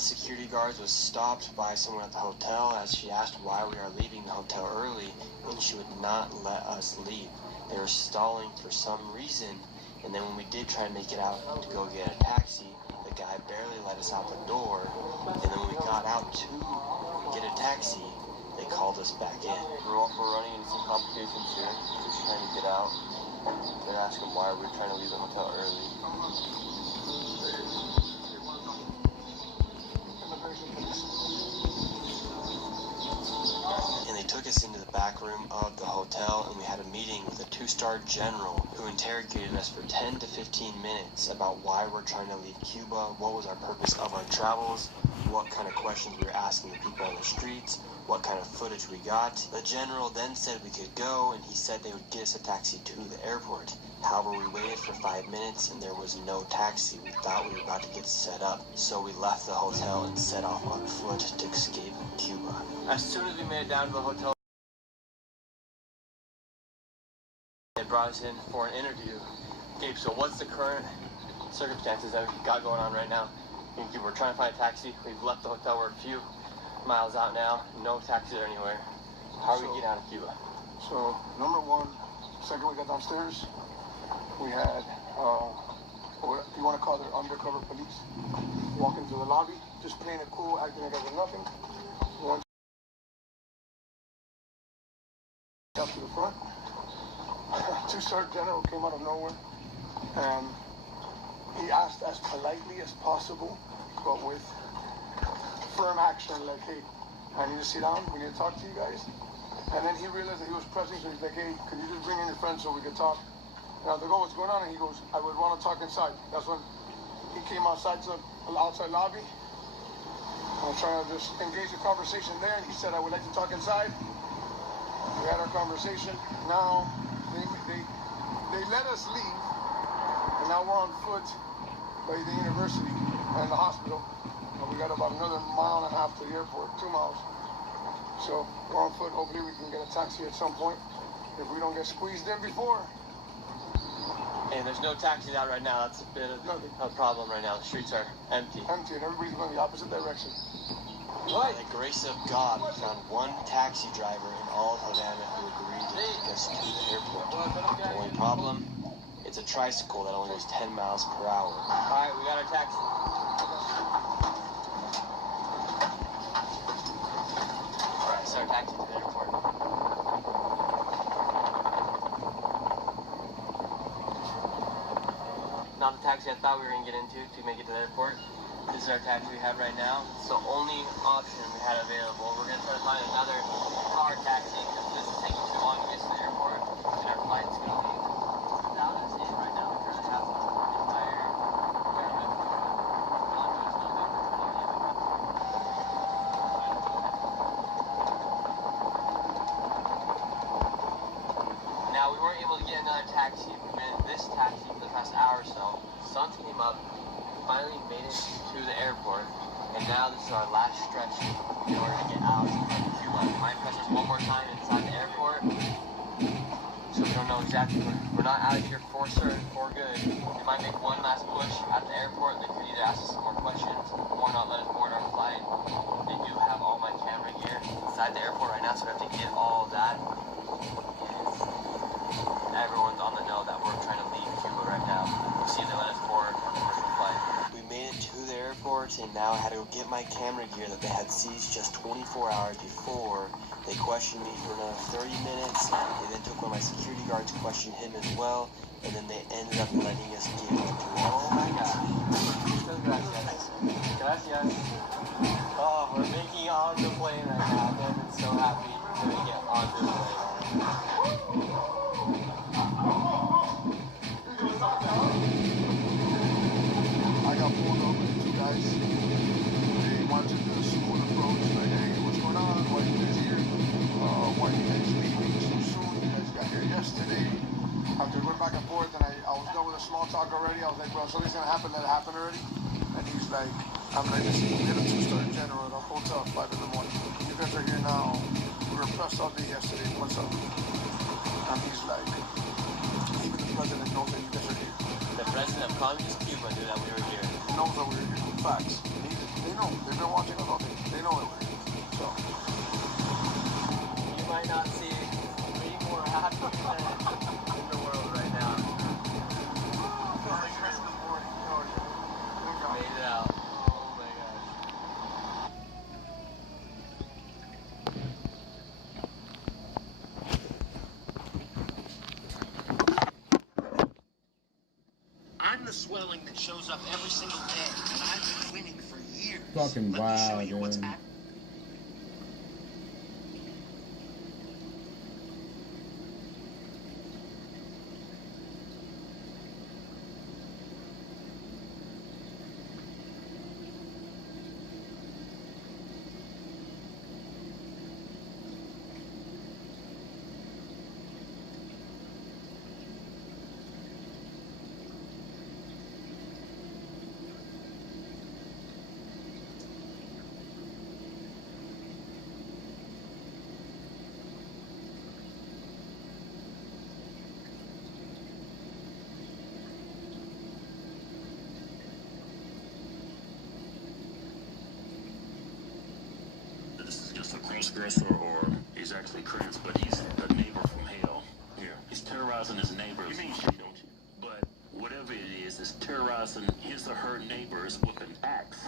security guards was stopped by someone at the hotel as she asked why we are leaving the hotel early, and she would not let us leave. They were stalling for some reason, and then when we did try to make it out to go get a taxi, the guy barely let us out the door, and then when we got out to get a taxi, they called us back in. We're running into some complications here, just trying to get out. They're asking why we're trying to leave the hotel early. And they took us into the back room of the hotel, and we had a meeting with a 2-star general who interrogated us for 10 to 15 minutes about why we're trying to leave Cuba, what was our purpose of our travels, what kind of questions we were asking the people on the streets, what kind of footage we got. The general then said we could go, and he said they would get us a taxi to the airport. However, we waited for 5 minutes and there was no taxi. We thought we were about to get set up, so we left the hotel and set off on foot to escape Cuba. As soon as we made it down to the hotel, they brought us in for an interview. Gabe, so what's the current circumstances that we've got going on right now? We're trying to find a taxi. We've left the hotel. We're a few miles out now. No taxis anywhere. How are we getting out of Cuba? So, number one, second we got downstairs, we had, what you want to call it, undercover police, walk into the lobby, just playing it cool, acting like it was nothing. One up to the front. 2-star general came out of nowhere, and he asked as politely as possible, but with firm action, like, hey, I need to sit down, we need to talk to you guys. And then he realized that he was pressing, so he's like, hey, could you just bring in your friends so we could talk? And I was like, oh, what's going on? And he goes, I would want to talk inside. That's when he came outside to the outside lobby. I was trying to just engage the conversation there, and he said, I would like to talk inside. We had our conversation. Now, they let us leave, and now we're on foot by the university and the hospital. And we got about another 1.5 miles to the airport, 2 miles. So we're on foot. Hopefully we can get a taxi at some point if we don't get squeezed in before. And there's no taxis out right now. That's a bit of a problem right now. The streets are empty. Empty, and everybody's going the opposite direction. By the grace of God, we found one taxi driver in all of Havana who agreed to take us to the airport. The only problem, it's a tricycle that only goes 10 miles per hour. All right, we got our taxi. Our taxi to the airport. Not the taxi I thought we were going to get into to make it to the airport. This is our taxi we have right now. It's the only option we had available. We're going to try to find another car taxi because this is taking too long to get to the airport, and our flight's going to leave without us in right now. We're going to have the entire airport. Now, we weren't able to get another taxi. We've been in this taxi for the past hour or so. The sun came up, finally made it to the airport, and now this is our last stretch in order to get out of Cuba. We might press this one more time inside the airport, so we don't know exactly. We're not out of here for certain, for good. We might make one last push at the airport. They could either ask us some more questions or not let us board our flight. They do have all my camera gear inside the airport right now, so we have to get all of that. Everyone's on the know that we're trying to leave Cuba right now. We'll see if they let us board a commercial flight. We made it to the airport, and now I had to go get my camera gear that they had seized just 24 hours before. They questioned me for another 30 minutes. They then took one of my security guards, questioned him as well, and then they ended up letting us get into it. Oh my gosh. Gracias. Gracias. Oh, we're making it on the plane right now. I'm so happy to make it onto the plane. I got pulled over with 2 guys. They wanted to do a smooth approach, like, hey, what's going on? Why are you guys here? Why are you guys leaving so soon? You guys got here yesterday. After we went back and forth, and I was done with a small talk already. I was like, well, something's gonna happen that happened already. And he's like, I'm like, listen, we had a 2-star general at our hotel at 5 in the morning. You guys are here now. We were pressed all day yesterday. What's up? And he's like, even the president knows that you guys are here. The president of Communist Cuba knew that we were here. He knows that we were here. Facts. They know. They've been watching us all day. They know it. So. You might not see me more happy than in the world right now. It's like Christmas morning. Made it out. Oh my gosh. I'm the swelling that shows up every single day, and I've been winning for years. Fucking Let me show you what's dude. happening. This is just a cross-dresser, or he's actually trans, but he's a neighbor from hell. Yeah. He's terrorizing his neighbors. You mean shit, don't you? But whatever it is terrorizing his or her neighbors with an axe.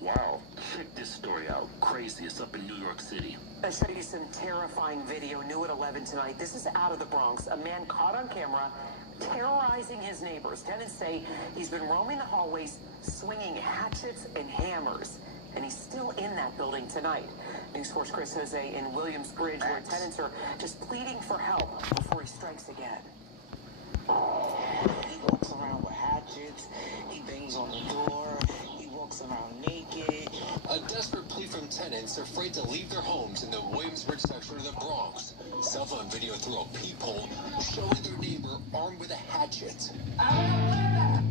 Wow. Check this story out. Crazy. It's up in New York City. I show you some terrifying video, new at 11 tonight. This is out of the Bronx. A man caught on camera terrorizing his neighbors. Tenants say he's been roaming the hallways, swinging hatchets and hammers. And he's still in that building tonight. News Force Chris Jose in Williamsbridge, where tenants are just pleading for help before he strikes again. He walks around with hatchets. He bangs on the door. He walks around naked. A desperate plea from tenants afraid to leave their homes in the Williamsbridge section of the Bronx. Cell phone video through a peephole showing their neighbor armed with a hatchet.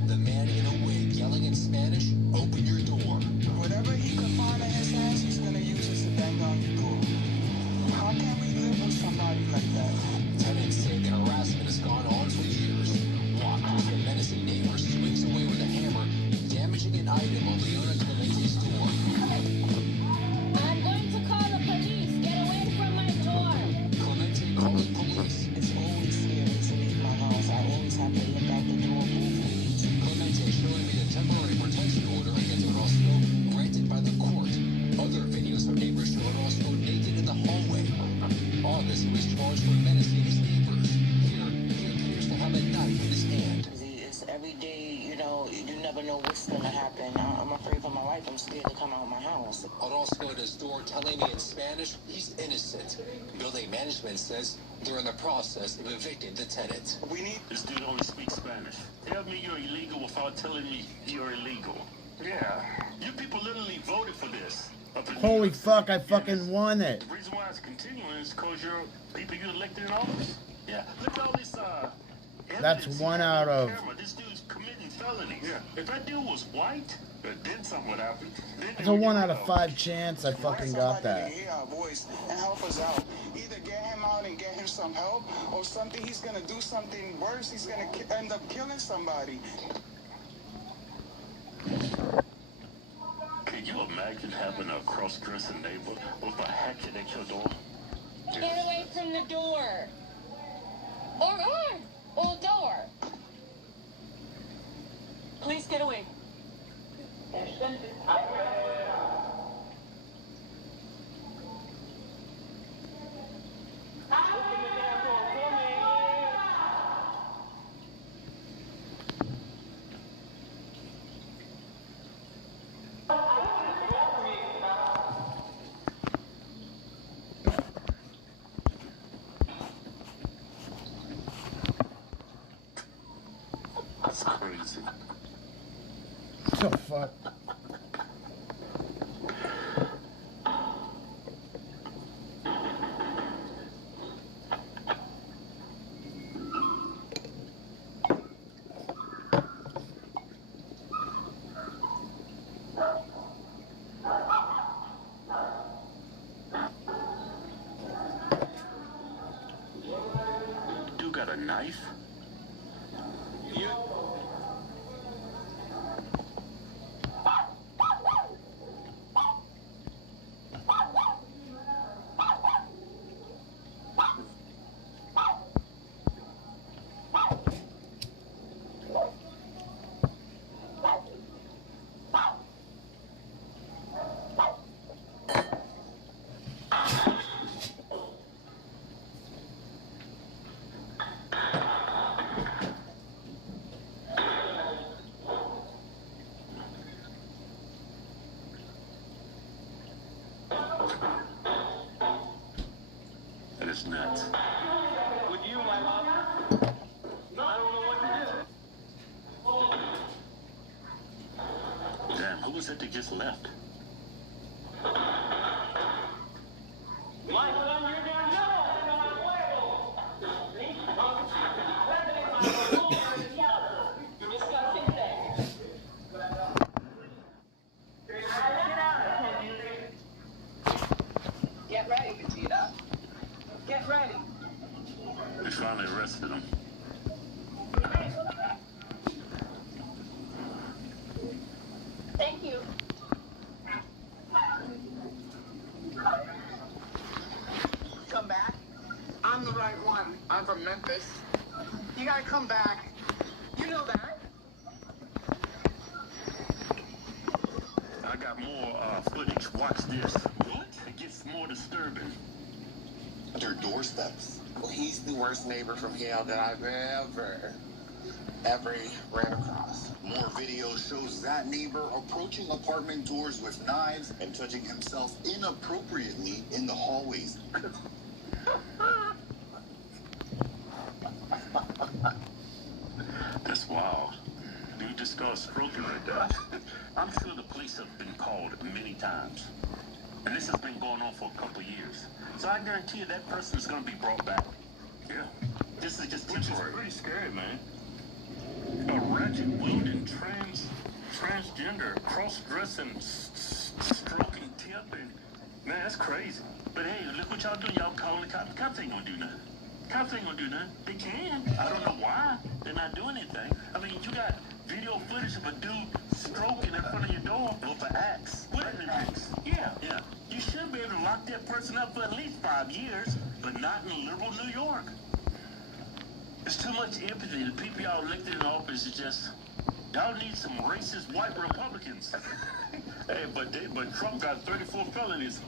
The man in a wig yelling in Spanish, "Open your door." Whatever he can find in his hands, he's gonna use it to bang on your door. How can we live with somebody like that? Tenants say the harassment has gone on for years. Watch as the menacing neighbor swings away with a hammer, damaging an item on Leona Clemente's door. I'm going to call the police. Get away from my door. Clemente calling police. It's always scary to leave my house. I always have to look out the door moving. Clemente showing me the temporary protection order against Orozco granted by the court. Other videos of neighbors showing Orozco naked in the hallway. August, he was charged for menacing his neighbors. Here, he appears to have a knife in his hand. It's every day, you know, you never know what's gonna happen. I'm afraid for my life. I'm scared to come out of my house. Orozco at his door telling me in Spanish he's innocent. Building management says they're in the process of evicting the tenant. We need... This dude only speaks Spanish. Tell me you're illegal without telling me you're illegal. Yeah. You people literally voted for this. Holy fuck, I fucking won it. The reason why it's continuing is because you're people you elected in office. Yeah. Look at all this That's one out of... This dude's committing felonies. Yeah. If that dude was white, then something would happen. It's a 1 out of 5 chance I fucking got that. Hear our voice and help us out. Either get him out and get him some help, or something. He's gonna do something worse. He's gonna end up killing somebody. Can you imagine having a cross-dressing neighbor with a hatchet at your door? Get away from the door. Or door. Please get away. That's crazy. The fuck? Dude got a knife? With you, my love. I don't know what to do. Damn, who was it that just left? My son, you're down Get ready, Vegeta. Get ready. We finally arrested him. Thank you. Come back. I'm the right one. I'm from Memphis. You gotta come back. You know that. I got more footage. Watch this. What? It gets more disturbing. Their doorsteps. Well, he's the worst neighbor from hell that I've ever ran across. More video shows that neighbor approaching apartment doors with knives and touching himself inappropriately in the hallways. That's wild. Dude just started stroking like that. I'm sure the police have been called many times. And this has been going on for a couple of years. So I guarantee you that person is going to be brought back. Yeah. This is just temporary. Which is pretty scary, man. A ratchet, wielding, transgender, cross-dressing, stroking tip, and man, that's crazy. But hey, look what y'all doing. Y'all calling the cops. The cops ain't gonna do nothing. Cops ain't gonna do nothing. They can. I don't know why. They're not doing anything. I mean, you got video footage of a dude stroking in front of your door with an axe. What an axe? Yeah. You should be able to lock that person up for at least 5 years, but not in liberal New York. There's too much empathy. The people y'all elected in office is just, y'all need some racist white Republicans. Hey, but Trump got 34 felonies.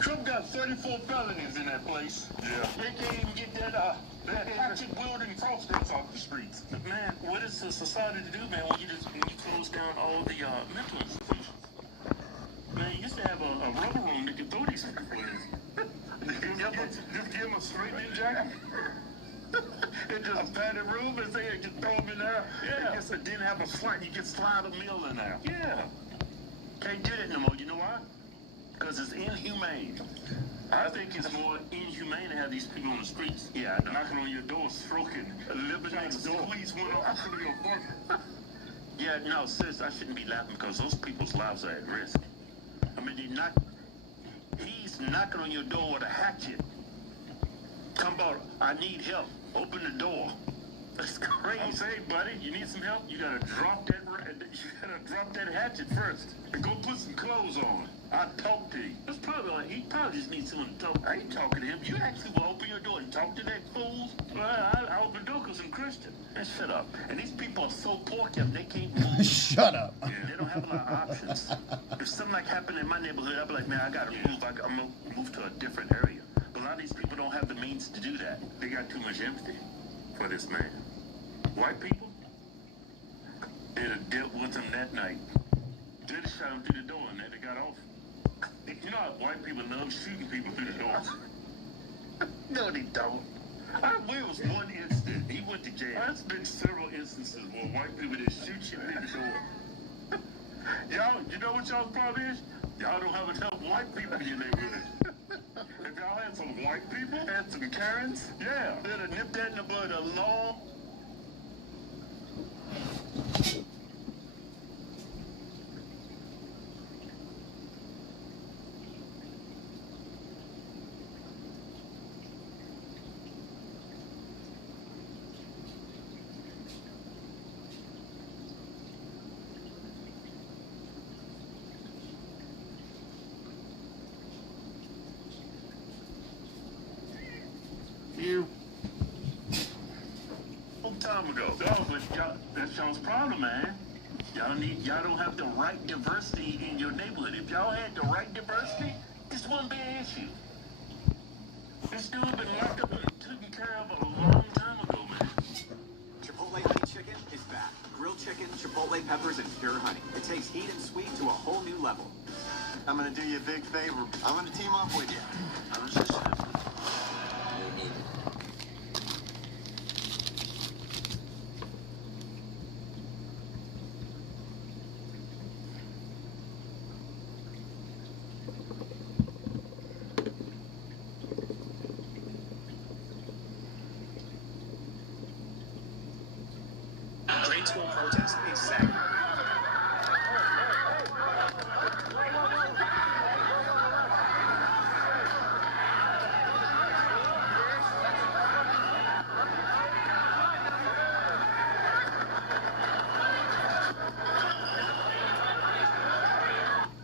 Trump got 34 felonies in that place. Yeah. They can't even get that hatchet-wielding cross-dress off the streets. Man, what is the society to do, man, when you close down all the mental institutions? Man, you used to have a rubber room that could throw these people in. Just give him a straightening jacket. It just a padded room and say you can throw him in there. Yeah. It didn't have a slide. You could slide a meal in there. Yeah. Can't do that no more. You know why? Because it's inhumane. I think it's more inhumane to have these people on the streets. Yeah, knocking on your door, stroking, living next door. Squeeze one off of your apartment. Yeah, no, sis, I shouldn't be laughing because those people's lives are at risk. I mean, he's knocking on your door with a hatchet. Come about, I need help. Open the door. That's crazy. I'm saying, buddy, you need some help? You gotta drop that hatchet first. And go put some clothes on. I'll talk to you. That's probably like, he probably just needs someone to talk. I ain't talking to him. You actually will open your door and talk to that fool? Well, I open the door because I'm Christian. And shut up. And these people are so poor, Kevin, they can't move. Shut up. Yeah, they don't have a lot of options. If something like happened in my neighborhood, I'd be like, man, I gotta move. I'm gonna move to a different area. But a lot of these people don't have the means to do that. They got too much empathy for this man. White people, they'd have dealt with him that night. They'd have shot him through the door and then they got off. You know how white people love shooting people through the door? No, they don't. I believe it was one incident. He went to jail. There's been several instances where white people just shoot you through the door. Y'all, you know what y'all's problem is? Y'all don't have enough white people in your neighborhood. If y'all had some white people, had some Karens, yeah, they'd have nipped that in the bud a long. Long time ago. No, but that's y'all's problem, man. Y'all don't have the right diversity in your neighborhood. If y'all had the right diversity, this wouldn't be an issue. This dude been locked up and taken care of a long time ago, man. Chipotle honey chicken is back. Grilled chicken, chipotle peppers, and pure honey. It takes heat and sweet to a whole new level. I'm gonna do you a big favor. I'm gonna team up with you. I was just grade school protest, exactly.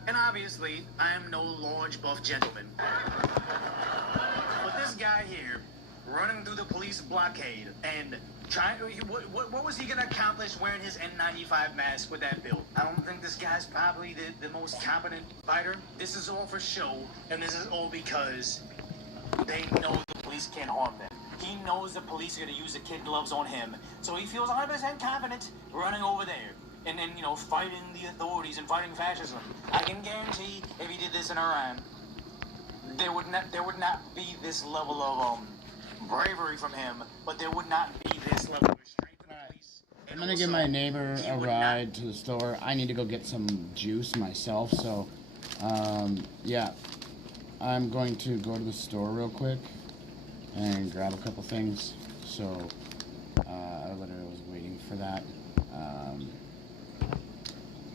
And obviously, I am no large buff gentleman. But this guy here, running through the police blockade and trying to, what was he going to accomplish wearing his N95 mask with that build? I don't think this guy's probably the most competent fighter. This is all for show, and this is all because they know the police can't harm them. He knows the police are going to use the kid gloves on him, so he feels 100% confident running over there. And then, you know, fighting the authorities and fighting fascism. I can guarantee if he did this in Iran, there would not be this level of bravery from him, but there would not be this level of restraint from the police. I'm gonna give my neighbor a ride to the store. I need to go get some juice myself, so yeah, I'm going to go to the store real quick and grab a couple things. So I literally was waiting for that.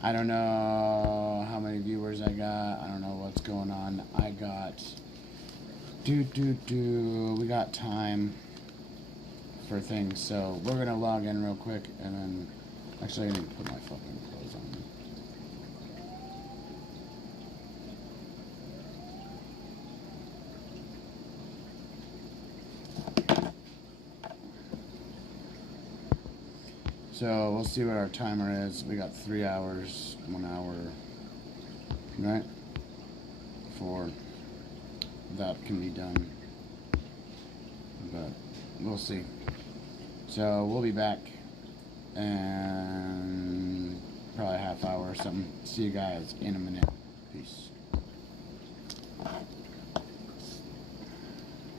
I don't know how many viewers I got. I don't know what's going on. I got we got time for things, so we're gonna log in real quick, and then actually I need to put my fucking clothes on. So we'll see what our timer is. We got 3 hours, 1 hour, right? Before that can be done, but we'll see. So we'll be back in probably a half hour or something. See you guys in a minute. Peace.